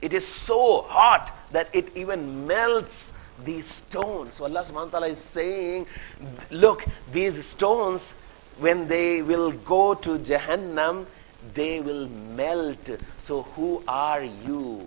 it is so hot that it even melts these stones. So Allah subhanahu wa ta'ala is saying, look, these stones, when they will go to Jahannam, they will melt. So who are you?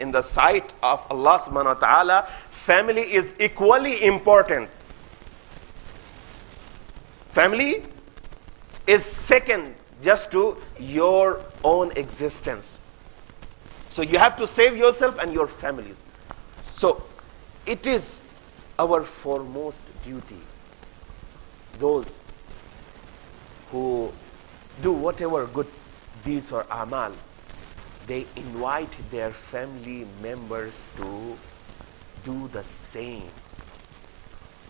In the sight of Allah subhanahu wa ta'ala, family is equally important. Family is second just to your own existence. So you have to save yourself and your families. So it is our foremost duty. Those who do whatever good deeds or amal, they invite their family members to do the same.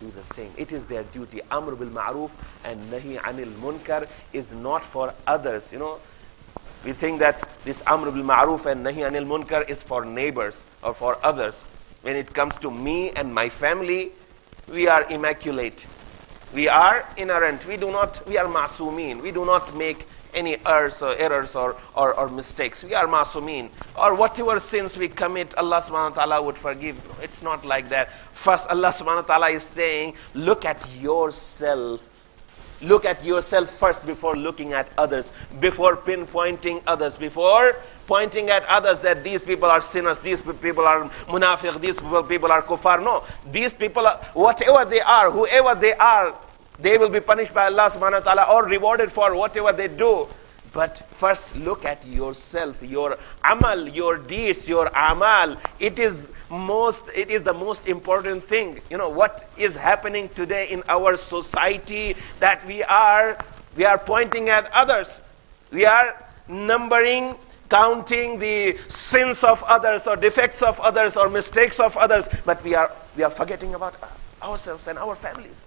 Do the same. It is their duty. Amr bil ma'roof and nahi anil munkar is not for others. You know, we think that this Amr bil ma'roof and nahi anil munkar is for neighbors or for others. When it comes to me and my family, we are immaculate. We are inerrant. We are ma'soomeen. We do not make any errors or mistakes. We are ma'soomeen. Or whatever sins we commit, Allah subhanahu wa ta'ala would forgive. It's not like that. First, Allah subhanahu wa ta'ala is saying, look at yourself. Look at yourself first before looking at others, before pinpointing others, before pointing at others that these people are sinners, these people are munafiq, these people are kuffar. No, these people, whatever they are, whoever they are, they will be punished by Allah subhanahu wa ta'ala or rewarded for whatever they do. But first look at yourself, your amal, your deeds, your amal. It is the most important thing. You know what is happening today in our society, that we are pointing at others. We are numbering, counting the sins of others or defects of others or mistakes of others, but we are forgetting about ourselves and our families.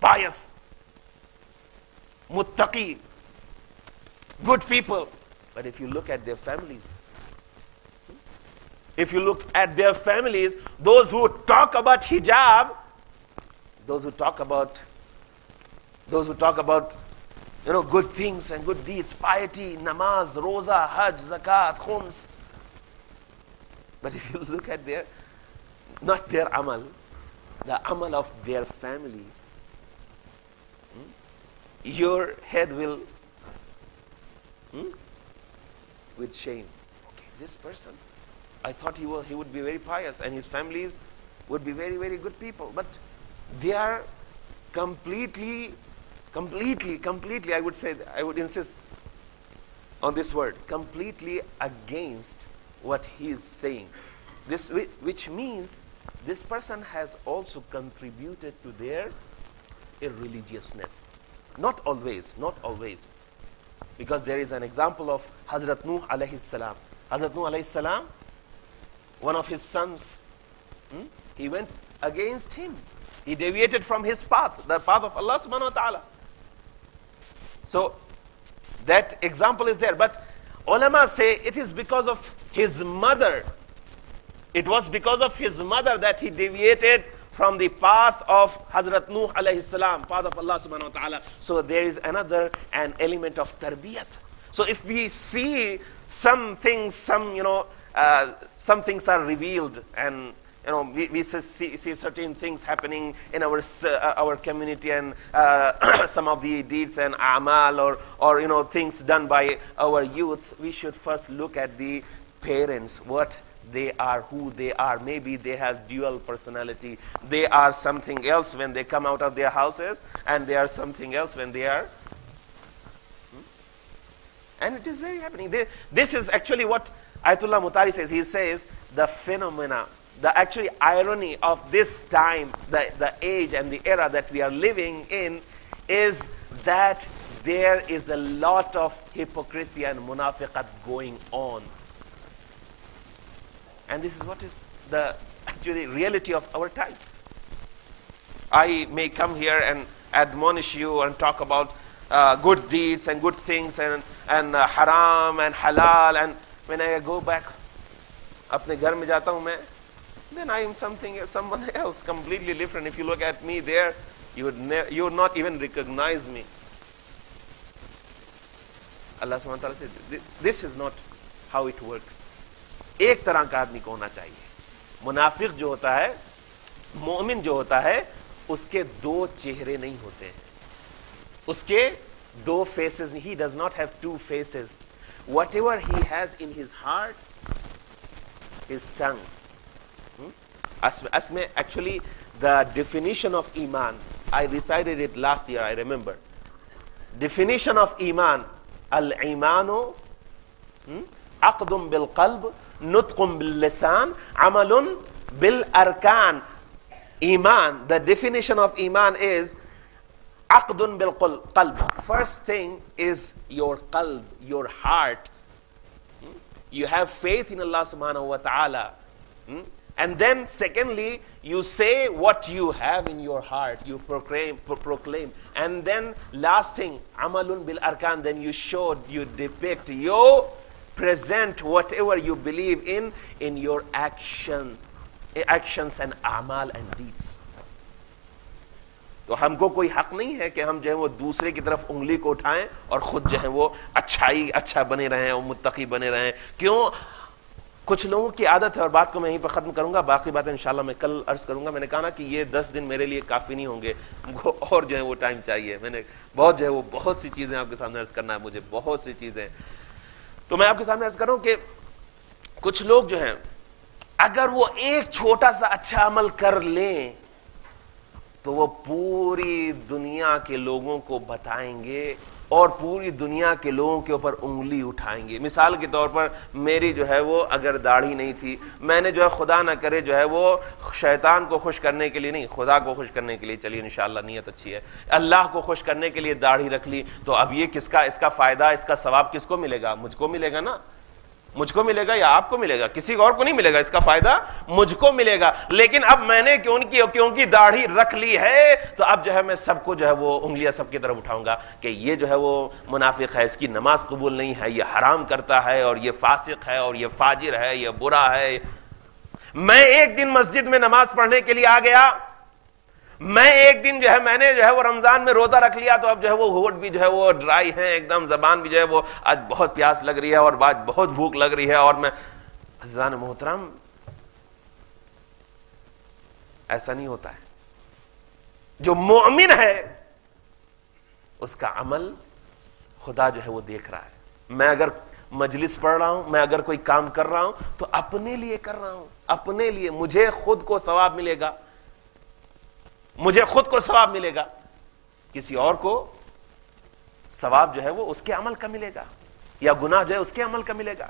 pious, muttaqi, good people, but if you look at their families, those who talk about hijab, those who talk about good things and good deeds, piety, namaz, roza, hajj, zakat, khums, but if you look at not their amal, the amal of their families, your head will with shame. Okay, this person, I thought he would be very pious and his families would be very, very good people, but they are completely, I would insist on this word, completely against what he is saying. This, which means this person has also contributed to their irreligiousness. Not always. Because there is an example of Hazrat Nuh alayhi salam. Hazrat Nuh alayhi salam, one of his sons, he went against him. He deviated from his path, the path of Allah subhanahu wa ta'ala. So that example is there. But ulama say it is because of his mother. It was because of his mother that he deviated from the path of Hazrat Nuh alayhi salam, path of Allah subhanahu wa ta'ala. So there is an element of tarbiyat. So if we see some things are revealed and we see certain things happening in our community, and some of the deeds and a'mal or things done by our youths. We should first look at the parents, what they are, who they are. Maybe they have dual personality. They are something else when they come out of their houses, and they are something else when they are. And it is very happening. This is actually what Ayatollah Mutari says. He says the phenomena, the actually irony of this time, the age and the era that we are living in, is that there is a lot of hypocrisy and munafiqat going on. And this is what is the actually reality of our time. I may come here and admonish you and talk about good deeds and good things and haram and halal, and when I go back, apne ghar mein jata hu main, then I am someone else completely different. If you look at me there, you would not even recognize me. Allah subhanahu wa ta'ala said, this is not how it works. ایک طرح کا آدمی کو ہونا چاہیے. منافق جو ہوتا ہے, مومن جو ہوتا ہے, اس کے دو چہرے نہیں ہوتے ہیں, اس کے دو faces. He does not have two faces. Whatever he has in his heart, his tongue. Actually, the definition of iman, I recited it last year, I remember. Definition of iman: al-imanu aqdun bil qalb, nutqun bil lisan, amalun bil arkan. Iman, the definition of iman is aqdun bil qalb. First thing is your qalb, your heart. You have faith in Allah subhanahu wa ta'ala. And then secondly, you say what you have in your heart, you proclaim. And then last thing, amalun bil arkan, then you show, you depict, you present whatever you believe in your actions and amal and deeds. تو ہم کو کوئی حق نہیں ہے کہ ہم جو ہے وہ دوسرے کی طرف انگلی کو اٹھائیں اور خود جو ہے وہ اچھا بنے رہیں اور متقی بنے رہیں. کیوں؟ کچھ لوگوں کی عادت ہے, اور بات کو میں یہیں پہ ختم کروں گا, باقی باتیں انشاءاللہ میں کل عرض کروں گا. میں نے کہا نا کہ یہ 10 دن میرے لیے کافی نہیں ہوں گے, مجھے اور جو ہے وہ ٹائم چاہیے. میں نے بہت سی چیزیں آپ کے سامنے عرض کرنا ہے, مجھے بہت سی چیزیں. تو میں آپ کے سامنے عرض کروں کہ کچھ لوگ جو ہیں, اگر وہ ایک چھوٹا سا اچھا عمل کر لیں تو وہ پوری دنیا کے لوگوں کو بتائیں گے اور پوری دنیا کے لوگوں کے اوپر انگلی اٹھائیں گے. مثال کے طور پر میری جو ہے وہ اگر داڑھی نہیں تھی, میں نے جو ہے خدا نہ کرے جو ہے وہ شیطان کو خوش کرنے کے لیے نہیں, خدا کو خوش کرنے کے لیے, چلیے انشاءاللہ نیت اچھی ہے, اللہ کو خوش کرنے کے لیے داڑھی رکھ لی, تو اب یہ اس کا فائدہ, اس کا ثواب کس کو ملے گا؟ مجھ کو ملے گا نا. مجھ کو ملے گا یا آپ کو ملے گا؟ کسی اور کو نہیں ملے گا, اس کا فائدہ مجھ کو ملے گا. لیکن اب میں نے کیونکہ داڑھی رکھ لی ہے, تو اب جو ہے میں سب کو جو ہے وہ انگلیاں سب کی طرف اٹھاؤں گا کہ یہ جو ہے وہ منافق ہے, اس کی نماز قبول نہیں ہے, یہ حرام کرتا ہے, اور یہ فاسق ہے, اور یہ فاجر ہے, یہ برا ہے. میں ایک دن مسجد میں نماز پڑھنے کے لیے آ گیا, میں ایک دن جو ہے میں نے جو ہے وہ رمضان میں روزہ رکھ لیا, تو اب جو ہے وہ ہونٹ بھی جو ہے وہ ڈرائی ہیں ایک دم, زبان بھی جو ہے وہ آج بہت پیاس لگ رہی ہے اور آج بہت بھوک لگ رہی ہے. اور میں عزیزان محترم, ایسا نہیں ہوتا ہے. جو مومن ہے اس کا عمل خدا جو ہے وہ دیکھ رہا ہے. میں اگر مجلس پڑھ رہا ہوں, میں اگر کوئی کام کر رہا ہوں, تو اپنے لیے کر رہا ہوں, اپنے لیے. مجھے خود کو ثواب ملے گا, مجھے خود کو ثواب ملے گا, کسی اور کو ثواب جو ہے وہ اس کے عمل کا ملے گا, یا گناہ جو ہے اس کے عمل کا ملے گا.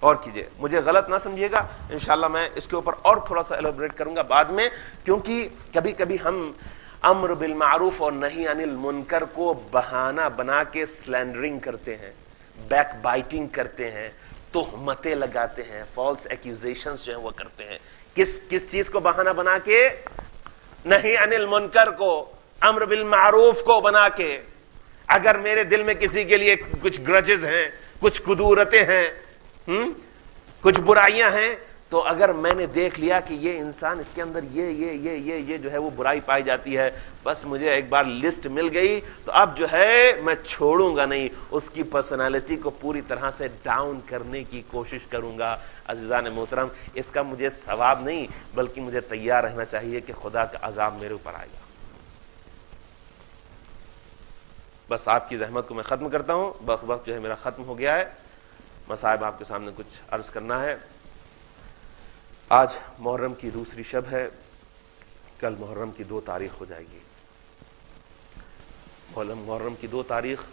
اور کیجئے, مجھے غلط نہ سمجھیے گا, انشاءاللہ میں اس کے اوپر اور تھوڑا سا ایلیبریٹ کروں گا بعد میں, کیونکہ کبھی کبھی ہم امر بالمعروف اور نہی عن المنکر کو بہانہ بنا کے سلینڈرنگ کرتے ہیں, بیک بائٹنگ کرتے ہیں, تہمتیں لگاتے ہیں, فالس ایکیوزیشنز جو ہیں وہ کرتے ہیں. کس چیز کو بہانہ بنا کے؟ نہی عن المنکر کو, امر بالمعروف کو بنا کے. اگر میرے دل میں کسی کے لیے کچھ گرجز ہیں, کچھ قدورتیں ہیں, کچھ برائیاں ہیں, تو اگر میں نے دیکھ لیا کہ یہ انسان اس کے اندر یہ جو ہے وہ برائی پائی جاتی ہے، بس مجھے ایک بار لسٹ مل گئی تو اب جو ہے میں چھوڑوں گا نہیں، اس کی پرسنالٹی کو پوری طرح سے ڈاؤن کرنے کی کوشش کروں گا۔ عزیزان محترم، اس کا مجھے ثواب نہیں بلکہ مجھے تیار رہنا چاہیے کہ خدا کا عذاب میرے اوپر آئے گا۔ بس آپ کی زحمت کو میں ختم کرتا ہوں، بس وقت جو ہے میرا ختم ہو گیا ہے۔ مصاحب آپ کے سامنے کچھ عرض کرنا ہے۔ آج محرم کی دوسری شب ہے، کل محرم کی 2 تاریخ ہو جائے گی۔ محرم کی 2 تاریخ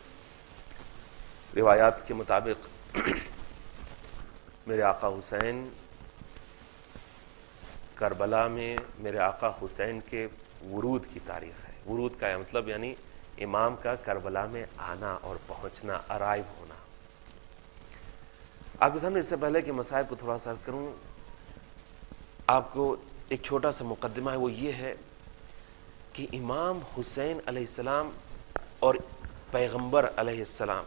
روایات کے مطابق میرے آقا حسین کربلا میں میرے آقا حسین کے ورود کی تاریخ ہے۔ ورود کا مطلب یعنی امام کا کربلا میں آنا اور پہنچنا، ارائیو ہونا۔ آپ کے سامنے اس سے پہلے کہ مصائب کو تھوڑا سا کروں، آپ کو ایک چھوٹا سا مقدمہ ہے، وہ یہ ہے کہ امام حسین علیہ السلام اور پیغمبر علیہ السلام،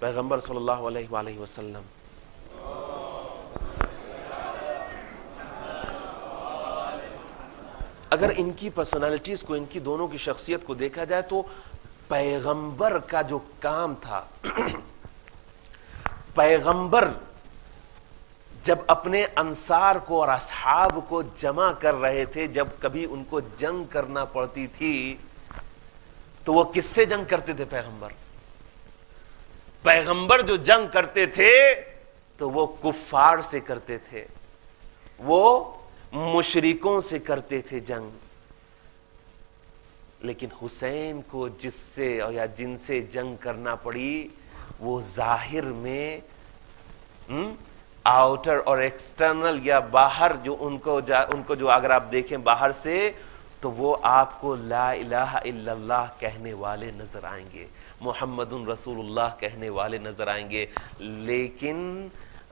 پیغمبر صلی اللہ علیہ وآلہ وسلم، اگر ان کی پرسنالٹیز کو، ان کی دونوں کی شخصیت کو دیکھا جائے تو پیغمبر کا جو کام تھا، پیغمبر جب اپنے انصار کو اور اصحاب کو جمع کر رہے تھے، جب کبھی ان کو جنگ کرنا پڑتی تھی تو وہ کس سے جنگ کرتے تھے؟ پیغمبر جو جنگ کرتے تھے تو وہ کفار سے کرتے تھے، وہ مشرکوں سے کرتے تھے جنگ۔ لیکن حسین کو جس سے یا جن سے جنگ کرنا پڑی، وہ ظاہر میں آؤٹر اور ایکسٹرنل یا باہر جو ان کو جو اگر آپ دیکھیں باہر سے تو وہ آپ کو لا الہ الا اللہ کہنے والے نظر آئیں گے، محمد رسول اللہ کہنے والے نظر آئیں گے،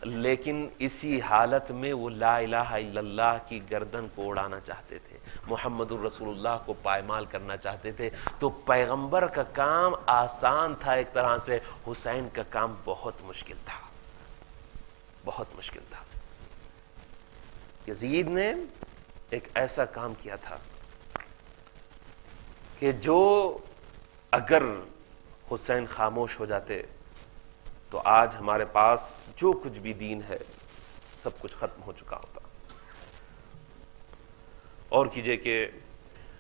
لیکن اسی حالت میں وہ لا الہ الا اللہ کی گردن کو اڑانا چاہتے تھے، محمد الرسول اللہ کو پائمال کرنا چاہتے تھے۔ تو پیغمبر کا کام آسان تھا ایک طرح سے، حسین کا کام بہت مشکل تھا، بہت مشکل تھا۔ یزید نے ایک ایسا کام کیا تھا کہ جو اگر حسین خاموش ہو جاتے تو آج ہمارے پاس جو کچھ بھی دین ہے سب کچھ ختم ہو چکا ہوتا۔ اور کیجئے کہ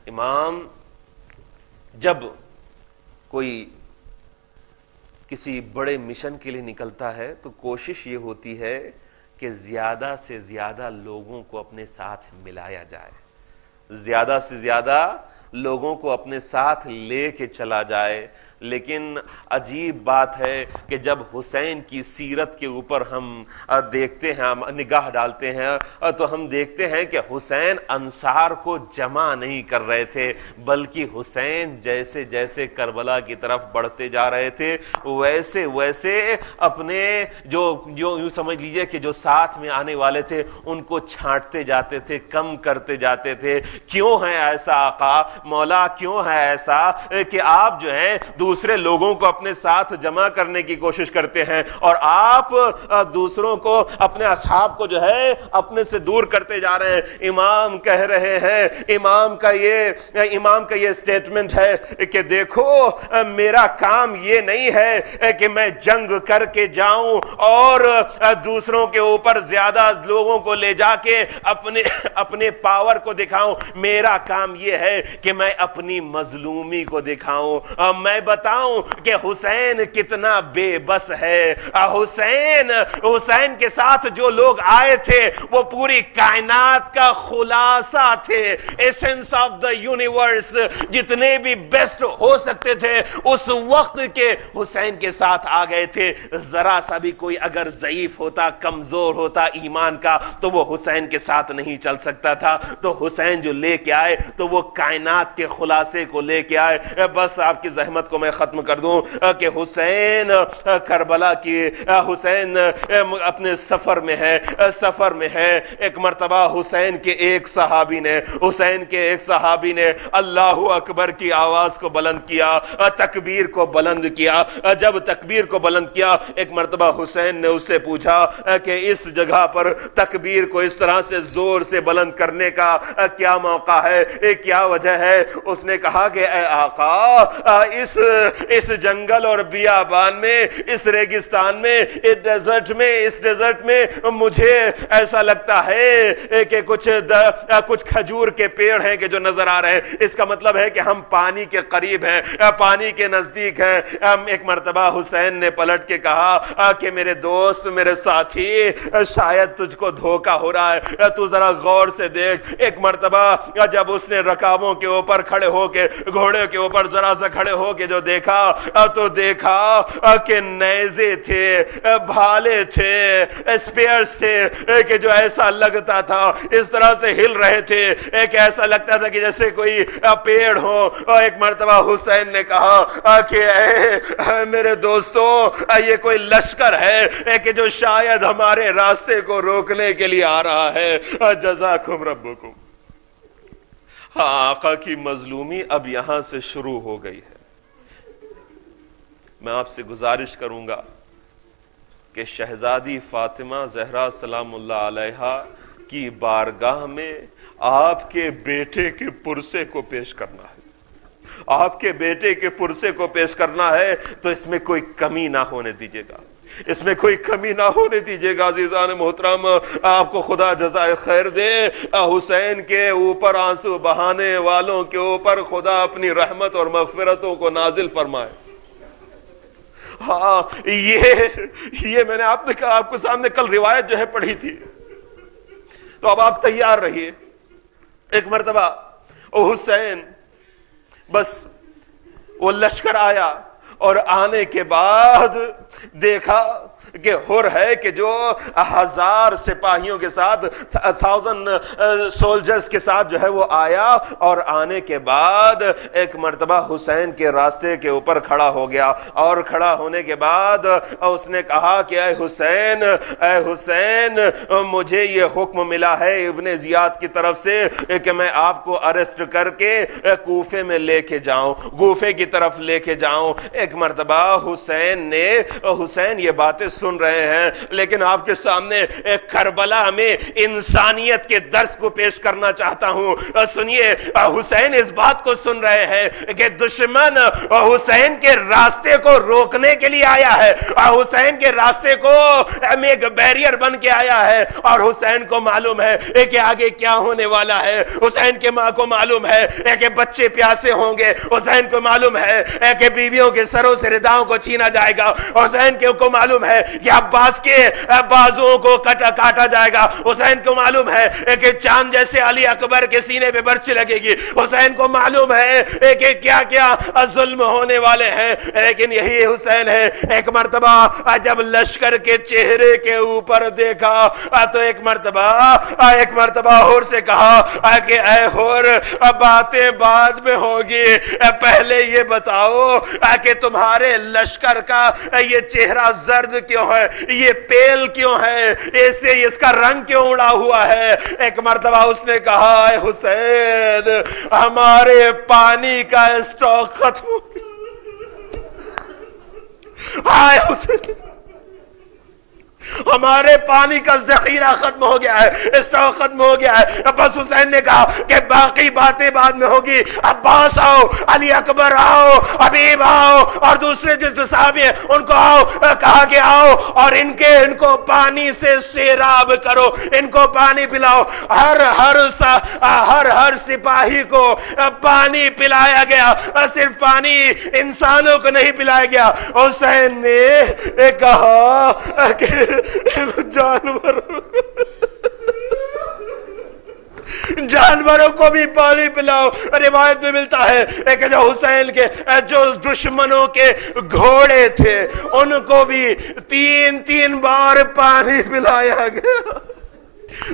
امام جب کوئی کسی بڑے مشن کے لیے نکلتا ہے تو کوشش یہ ہوتی ہے کہ زیادہ سے زیادہ لوگوں کو اپنے ساتھ ملایا جائے، زیادہ سے زیادہ لوگوں کو اپنے ساتھ لے کے چلا جائے۔ لیکن عجیب بات ہے کہ جب حسین کی سیرت کے اوپر ہم دیکھتے ہیں، ہم نگاہ ڈالتے ہیں تو ہم دیکھتے ہیں کہ حسین انصار کو جمع نہیں کر رہے تھے، بلکہ حسین جیسے جیسے کربلا کی طرف بڑھتے جا رہے تھے ویسے ویسے اپنے جو یوں سمجھ لیجئے کہ جو ساتھ میں آنے والے تھے ان کو چھانٹتے جاتے تھے، کم کرتے جاتے تھے۔ کیوں ہے ایسا آقا مولا، کیوں ہے ایسا کہ آپ جو ہیں دوسرے لوگوں کو اپنے ساتھ جمع کرنے کی کوشش کرتے ہیں اور آپ دوسروں کو، اپنے اصحاب کو جو ہے اپنے سے دور کرتے جا رہے ہیں؟ امام کہہ رہے ہیں، امام کا یہ سٹیٹمنٹ ہے کہ دیکھو میرا کام یہ نہیں ہے کہ میں جنگ کر کے جاؤں اور دوسروں کے اوپر زیادہ لوگوں کو لے جا کے اپنے پاور کو دکھاؤں، میرا کام یہ ہے کہ میں اپنی مظلومی کو دکھاؤں، میں بتاؤں کہ حسین کتنا بے بس ہے۔ حسین کے ساتھ جو لوگ آئے تھے وہ پوری کائنات کا خلاصہ تھے، ایسنس آف دا یونیورس، جتنے بھی بیسٹ ہو سکتے تھے اس وقت کے حسین کے ساتھ آ گئے تھے۔ ذرا سا بھی کوئی اگر ضعیف ہوتا، کمزور ہوتا ایمان کا تو وہ حسین کے ساتھ نہیں چل سکتا تھا۔ تو حسین جو لے کے آئے تو وہ کائنات بیانات کے خلاصے کو لے کے آئے. بس آپ کی زحمت کو میں ختم کر دوں کہ حسین کربلا کی حسین اپنے سفر میں ہے. ایک مرتبہ حسین کے ایک صحابی نے اللہ اکبر کی آواز کو بلند کیا, تکبیر کو بلند کیا. جب تکبیر کو بلند کیا, ایک مرتبہ حسین نے اس سے پوچھا کہ اس جگہ پر تکبیر کو اس طرح سے زور سے بلند کرنے کا کیا موقع ہے, کیا وجہ ہے؟ اس نے کہا کہ اے آقا, اس جنگل اور بیابان میں, اس ریگستان میں, اس ڈیزرٹ میں مجھے ایسا لگتا ہے کہ کچھ کھجور کے پیڑ ہیں کہ جو نظر آ رہے ہیں. اس کا مطلب ہے کہ ہم پانی کے قریب ہیں, پانی کے نزدیک ہیں. ایک مرتبہ حسین نے پلٹ کے کہا کہ میرے دوست, میرے ساتھی, شاید تجھ کو دھوکہ ہو رہا ہے, تو ذرا غور سے دیکھ. ایک مرتبہ جب اس نے رکابوں کے اوپر کھڑے ہو کے, گھوڑے کے اوپر ذرا سا کھڑے ہو کے جو دیکھا, تو دیکھا کہ نیزے تھے, بھالے تھے, اسپیئرز تھے کہ جو ایسا لگتا تھا اس طرح سے ہل رہے تھے کہ ایسا لگتا تھا کہ جیسے کوئی پیڑ ہو. ایک مرتبہ حسین نے کہا کہ اے میرے دوستو, یہ کوئی لشکر ہے کہ جو شاید ہمارے راستے کو روکنے کے لیے آ رہا ہے. جزاکم ربکم. آقا کی مظلومی اب یہاں سے شروع ہو گئی ہے. میں آپ سے گزارش کروں گا کہ شہزادی فاطمہ زہرا سلام اللہ علیہا کی بارگاہ میں آپ کے بیٹے کے پرسے کو پیش کرنا ہے. آپ کے بیٹے کے پرسے کو پیش کرنا ہے تو اس میں کوئی کمی نہ ہونے دیجیے گا, اس میں کوئی کمی نہ ہونے دیجیے گا. عزیزان محترم, آپ کو خدا جزائے خیر دے. حسین کے اوپر آنسو بہانے والوں کے اوپر خدا اپنی رحمت اور مغفرتوں کو نازل فرمائے. ہاں, یہ میں نے آپ کو سامنے کل روایت جو ہے پڑھی تھی, تو اب آپ تیار رہیے. ایک مرتبہ حسین, بس وہ لشکر آیا اور آنے کے بعد دیکھا کہ ہر ہے کہ جو 1000 سپاہیوں کے ساتھ 1000 سولجرز کے ساتھ جو ہے وہ آیا, اور آنے کے بعد ایک مرتبہ حسین کے راستے کے اوپر کھڑا ہو گیا. اور کھڑا ہونے کے بعد اس نے کہا کہ اے حسین, مجھے یہ حکم ملا ہے ابن زیاد کی طرف سے کہ میں آپ کو اریسٹ کر کے کوفے میں لے کے جاؤں, کوفے کی طرف لے کے جاؤں. ایک مرتبہ حسین یہ باتیں سن رہے ہیں, لیکن آپ کے سامنے کربلا میں انسانیت کے درس کو پیش کرنا چاہتا ہوں. سنیے, حسین اس بات کو سن رہے ہیں کہ دشمن حسین کے راستے کو روکنے کے لیے آیا ہے, حسین کے راستے کو ایک بیریئر بن کے آیا ہے, اور حسین کو معلوم ہے کہ آگے کیا ہونے والا ہے. حسین کے ماں کو معلوم ہے کہ بچے پیاسے ہوں گے, حسین کو معلوم ہے کہ بیویوں کے سروں سے رداؤں کو چھینا جائے گا, حسین کو معلوم ہے کہ عباس کے بازوؤں کو کاٹا جائے گا, حسین کو معلوم ہے کہ چاند جیسے علی اکبر کے سینے پہ برچ لگے گی, حسین کو معلوم ہے کہ کیا کیا ظلم ہونے والے ہیں. لیکن یہی حسین ہے, ایک مرتبہ جب لشکر کے چہرے کے اوپر دیکھا تو ایک مرتبہ ہور سے کہا کہ اے ہور, باتیں بعد میں ہوگی, پہلے یہ بتاؤ کہ تمہارے لشکر کا یہ چہرہ زرد کیوں ہے, یہ پیل کیوں ہے, اس کا رنگ کیوں اڑا ہوا ہے. ایک مرتبہ اس نے کہا اے حسین, ہمارے پانی کا اسٹاک ختم ہو گیا. حسین, ہمارے پانی کا ذخیرہ ختم ہو گیا ہے, اسٹاک ختم ہو گیا ہے. بس حسین نے کہا کہ باقی باتیں بعد میں ہوگی, عباس آؤ, علی اکبر آؤ, حبیب آؤ, اور دوسرے جو صحابی ہیں ان کو آؤ. کہا کہ آؤ اور ان کو پانی سے سیراب کرو, ان کو پانی پلاؤ. ہر سپاہی کو پانی پلایا گیا, صرف پانی انسانوں کو نہیں پلایا گیا. حسین نے کہا کہ جانوروں کو بھی پانی پلاؤ. روایت میں ملتا ہے کہ جو حسین کے جو دشمنوں کے گھوڑے تھے ان کو بھی 3 بار پانی پلایا گیا.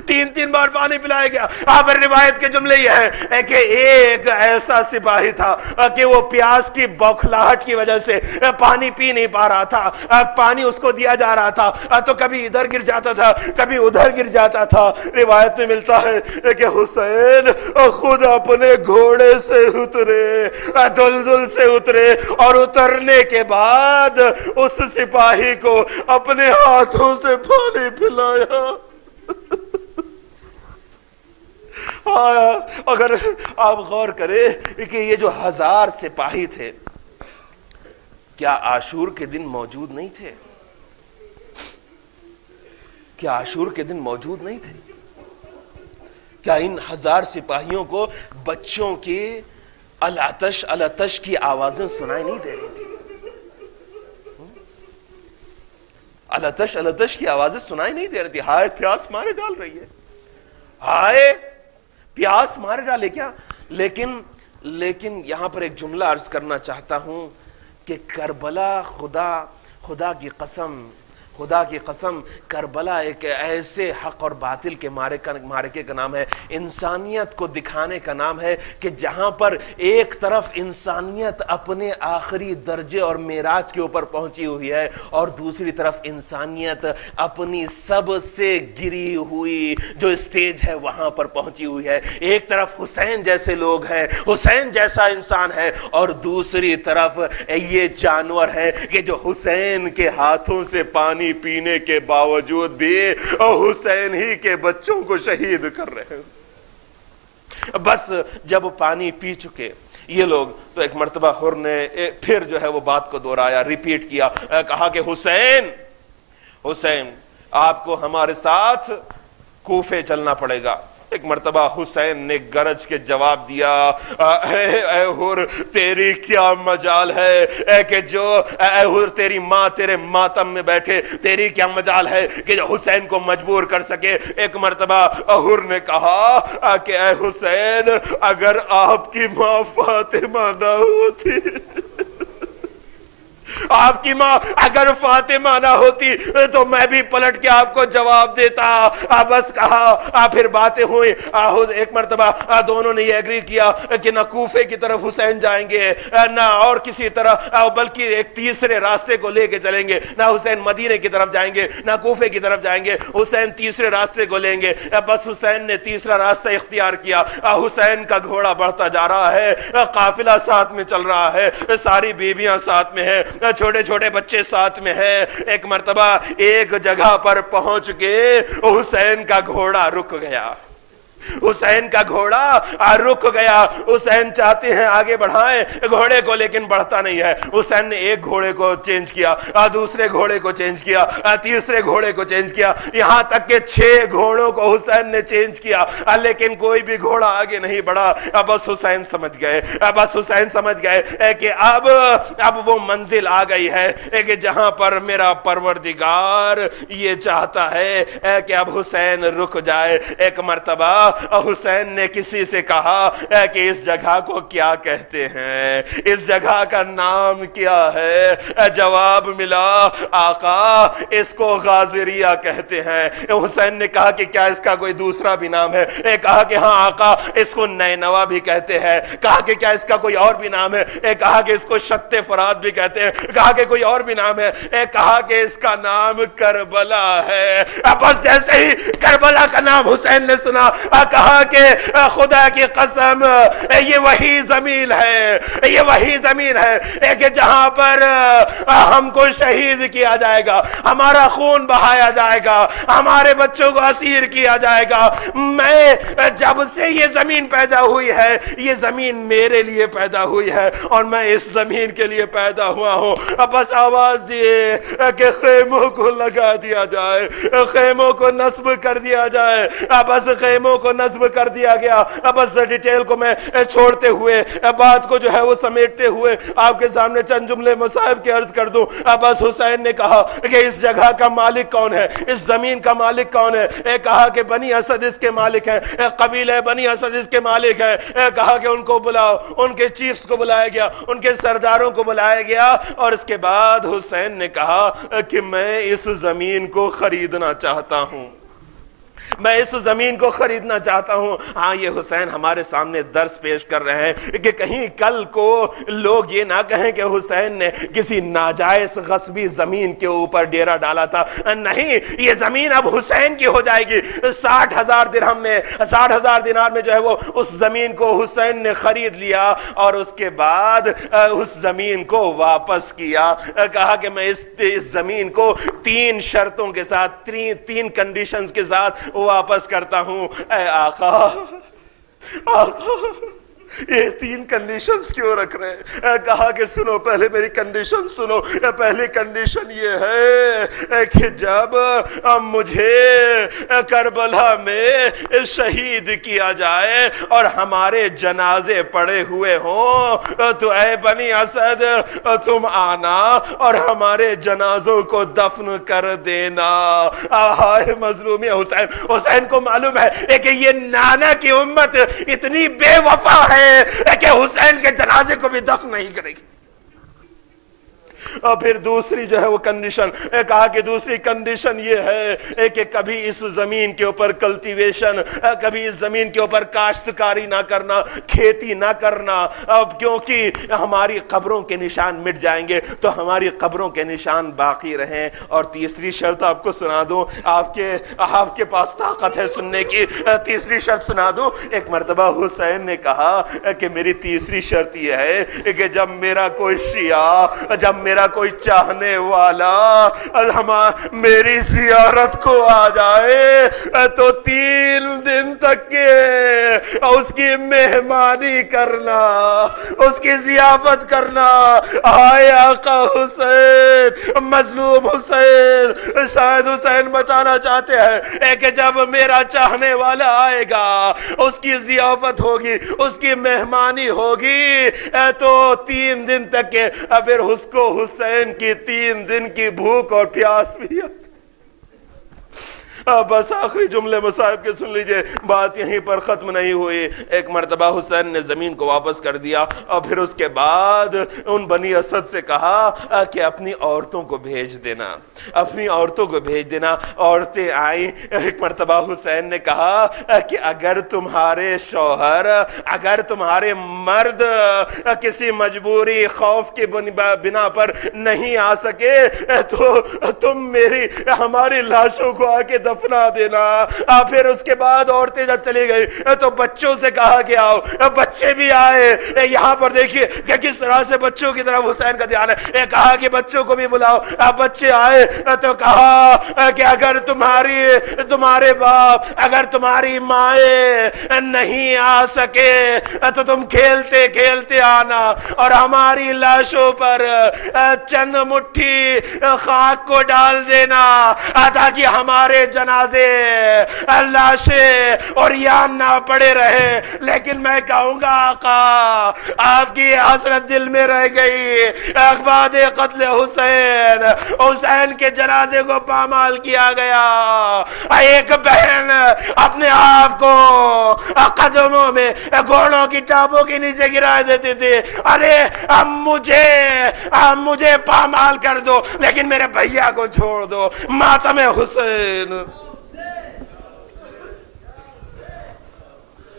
تین بار پانی پلایا گیا. پر روایت کے جملے یہ ہیں کہ ایک ایسا سپاہی تھا کہ وہ پیاس کی بوکھلاہٹ کی وجہ سے پانی پی نہیں پا رہا تھا. پانی اس کو دیا جا رہا تھا تو کبھی ادھر گر جاتا تھا کبھی ادھر گر جاتا تھا. روایت میں ملتا ہے کہ حسین خود اپنے گھوڑے سے اترے, دلدل سے اترے, اور اترنے کے بعد اس سپاہی کو اپنے ہاتھوں سے پانی پلایا. اگر آپ غور کریں کہ یہ جو 1000 سپاہی تھے کیا عاشور کے دن موجود نہیں تھے؟ کیا عاشور کے دن موجود نہیں تھے؟ کیا ان 1000 سپاہیوں کو بچوں کی الاتش الاتش کی آوازیں سنائی نہیں دے رہی تھی؟ الاتش الاتش کی آوازیں سنائی نہیں دے رہی تھی. ہائے پیاس مارے ڈال رہی ہے, ہائے پیاس مارے ڈالے کیا. لیکن یہاں پر ایک جملہ عرض کرنا چاہتا ہوں کہ کربلا خدا کی قسم کربلا ایک ایسے حق اور باطل کے مارکے کا نام ہے, انسانیت کو دکھانے کا نام ہے کہ جہاں پر ایک طرف انسانیت اپنے آخری درجے اور معراج کے اوپر پہنچی ہوئی ہے اور دوسری طرف انسانیت اپنی سب سے گری ہوئی جو اسٹیج ہے وہاں پر پہنچی ہوئی ہے. ایک طرف حسین جیسے لوگ ہیں, حسین جیسا انسان ہے, اور دوسری طرف یہ جانور ہے کہ جو حسین کے ہاتھوں سے پانی پینے کے باوجود بھی حسین ہی کے بچوں کو شہید کر رہے ہیں. بس جب پانی پی چکے یہ لوگ تو ایک مرتبہ حر نے پھر جو ہے وہ بات کو دہرایا, ریپیٹ کیا, کہا کہ حسین آپ کو ہمارے ساتھ کوفے چلنا پڑے گا. ایک مرتبہ حسین نے گرج کے جواب دیا, اے حر تیری کیا مجال ہے, اے کہ جو اے حر تیری ماں تیرے ماتم میں بیٹھے, تیری کیا مجال ہے کہ جو حسین کو مجبور کر سکے. ایک مرتبہ حر نے کہا کہ اے حسین اگر آپ کی ماں فاطمہ نہ ہوتی, آپ کی ماں اگر فاطمہ نہ ہوتی تو میں بھی پلٹ کے آپ کو جواب دیتا. بس کہا, پھر باتیں ہوئی. ایک مرتبہ دونوں نے یہ ایگری کیا کہ نہ کوفے کی طرف حسین جائیں گے نہ اور کسی طرح, بلکہ ایک تیسرے راستے کو لے کے چلیں گے. نہ حسین مدینے کی طرف جائیں گے نہ کوفے کی طرف جائیں گے, حسین تیسرے راستے کو لیں گے. بس حسین نے تیسرا راستہ اختیار کیا. حسین کا گھوڑا بڑھتا جا رہا ہے, قافلہ ساتھ میں چل رہا ہے, ساری بیویاں ساتھ میں ہیں, چھوٹے چھوٹے بچے ساتھ میں ہیں. ایک مرتبہ ایک جگہ پر پہنچ کے حسین کا گھوڑا رک گیا. حسین کا گھوڑا رک گیا. حسین چاہتے ہیں آگے بڑھائیں گھوڑے کو, لیکن بڑھتا نہیں ہے. حسین نے ایک گھوڑے کو چینج کیا, دوسرے گھوڑے کو چینج کیا, تیسرے گھوڑے کو چینج کیا, یہاں تک کہ 6 گھوڑوں کو حسین نے چینج کیا, لیکن کوئی بھی گھوڑا آگے نہیں بڑھا. بس حسین سمجھ گئے کہ اب وہ منزل آ گئی ہے کہ جہاں پر میرا پروردگار یہ چاہتا ہے کہ اب حسین رک جائے. ایک مرتبہ حسین نے کسی سے کہا کہ اس جگہ کو کیا کہتے ہیں, اس جگہ کا نام کیا ہے. جواب ملا, آقا اس کو غازریہ کہتے ہیں. حسین نے کہا کہ کیا اس کا کوئی دوسرا بھی نام ہے؟ کہا کہ ہاں آقا اس کو نینوا بھی کہتے ہیں. کہا کہ کیا اس کا کوئی اور بھی نام ہے؟ کہا کہ اس کو شت فرات بھی کہتے ہیں. کہا کہ کوئی اور بھی نام ہے؟ کہا کہ اس کا نام کربلا ہے. بس جیسے ہی کربلا کا نام حسین نے سنا, کہا کہ خدا کی قسم یہ وہی زمین ہے کہ جہاں پر ہم کو شہید کیا جائے گا, ہمارا خون بہایا جائے گا, ہمارے بچوں کو اسیر کیا جائے گا. میں جب سے یہ زمین پیدا ہوئی ہے یہ زمین میرے لیے پیدا ہوئی ہے اور میں اس زمین کے لیے پیدا ہوا ہوں. بس آواز دیے کہ خیموں کو لگا دیا جائے, خیموں کو نصب کر دیا جائے. بس خیموں کو نصب کر دیا گیا. بس ڈیٹیل کو میں چھوڑتے ہوئے, بات کو جو ہے وہ سمیٹتے ہوئے آپ کے سامنے چند جملے مصائب کے عرض کر دوں. بس حسین نے کہا کہ اس جگہ کا مالک کون ہے, اس زمین کا مالک کون ہے؟ کہا کہ بنی اسد اس کے مالک ہیں, قبیلہ بنی اسد اس کے مالک ہیں. کہا کہ ان کو بلاؤ. ان کے چیفز کو بلایا گیا, ان کے سرداروں کو بلایا گیا, اور اس کے بعد حسین نے کہا کہ میں اس زمین کو خریدنا چاہتا ہوں. میں اس زمین کو خریدنا چاہتا ہوں. ہاں یہ حسین ہمارے سامنے درس پیش کر رہے ہیں کہ کہیں کل کو لوگ یہ نہ کہیں کہ حسین نے کسی ناجائز غصبی زمین کے اوپر ڈیرا ڈالا تھا. نہیں، یہ زمین اب حسین کی ہو جائے گی. 60,000 درہم میں، 60,000 دینار میں جو ہے وہ اس زمین کو حسین نے خرید لیا اور اس کے بعد اس زمین کو واپس کیا. کہا کہ میں اس زمین کو 3 شرطوں کے ساتھ، 3 کنڈیشنز کے ساتھ واپس کرتا ہوں. اے آقا، یہ 3 کنڈیشنز کیوں رکھ رہے ہیں؟ کہا کہ سنو، پہلے میری کنڈیشن سنو. پہلی کنڈیشن یہ ہے کہ جب مجھے کربلا میں شہید کیا جائے اور ہمارے جنازے پڑے ہوئے ہوں تو اے بنی اسد تم آنا اور ہمارے جنازوں کو دفن کر دینا. ہائے مظلوم حسین کو معلوم ہے کہ یہ نانا کی امت اتنی بے وفا ہے کہ حسین کے جنازے کو بھی دفن نہیں کرے گی. اور پھر دوسری جو ہے وہ کنڈیشن کہا کہ دوسری کنڈیشن یہ ہے کہ کبھی اس زمین کے اوپر کلٹیویشن، کبھی اس زمین کے اوپر کاشتکاری نہ کرنا، کھیتی نہ کرنا، کیونکہ ہماری قبروں کے نشان مٹ جائیں گے تو ہماری قبروں کے نشان باقی رہیں. اور تیسری شرط آپ کو سنا دوں، آپ کے پاس طاقت ہے سننے کی. تیسری شرط سنا دوں. ایک مرتبہ حسین نے کہا کہ میری تیسری شرط یہ ہے کہ جب میرا کوئی شیعہ، جب میرا کوئی چاہنے والا میری زیارت کو آ جائے تو 3 دن تک کے اس کی مہمانی کرنا، اس کی ضیافت کرنا. آئے آقا حسین، مظلوم حسین. شاید حسین بتانا چاہتے ہیں کہ جب میرا چاہنے والا آئے گا، اس کی ضیافت ہوگی، اس کی مہمانی ہوگی تو 3 دن تک کے پھر اس کو حسین کی 3 دن کی بھوک اور پیاس بھی آتی. بس آخری جملے مصاحب کے سن لیجئے، بات یہیں پر ختم نہیں ہوئی. ایک مرتبہ حسین نے زمین کو واپس کر دیا اور پھر اس کے بعد ان بنی اسد سے کہا کہ اپنی عورتوں کو بھیج دینا، اپنی عورتوں کو بھیج دینا. عورتیں آئیں. ایک مرتبہ حسین نے کہا کہ اگر تمہارے شوہر، اگر تمہارے مرد کسی مجبوری خوف کی بنا پر نہیں آ سکے تو تم ہماری لاشوں کو آ کے دفنا دینا. پھر اس کے بعد عورتیں جب چلی گئی تو بچوں سے کہا کہ آؤ. بچے بھی آئے. یہاں پر دیکھیے کہ کس طرح سے بچوں کی طرف حسین کا دھیان ہے. کہا کہ بچوں کو بھی بلاؤ. بچے آئے تو کہا کہ اگر تمہارے باپ، اگر تمہاری مائیں نہیں آ سکے تو تم کھیلتے کھیلتے آنا اور ہماری لاشوں پر چند مٹھی خاک کو ڈال دینا تاکہ ہمارے جنازے، لاشیں اور یان نہ پڑے رہے. لیکن میں کہوں گا آقا، آپ کی حسرت دل میں رہ گئی. بعد قتل حسین کے جنازے کو پامال کیا گیا. ایک بہن اپنے آپ کو قدموں میں گھوڑوں کی ٹاپوں کے نیچے گرا دیتی تھی. ارے اب مجھے پامال کر دو لیکن میرے بھیا کو چھوڑ دو. ماتم حسین.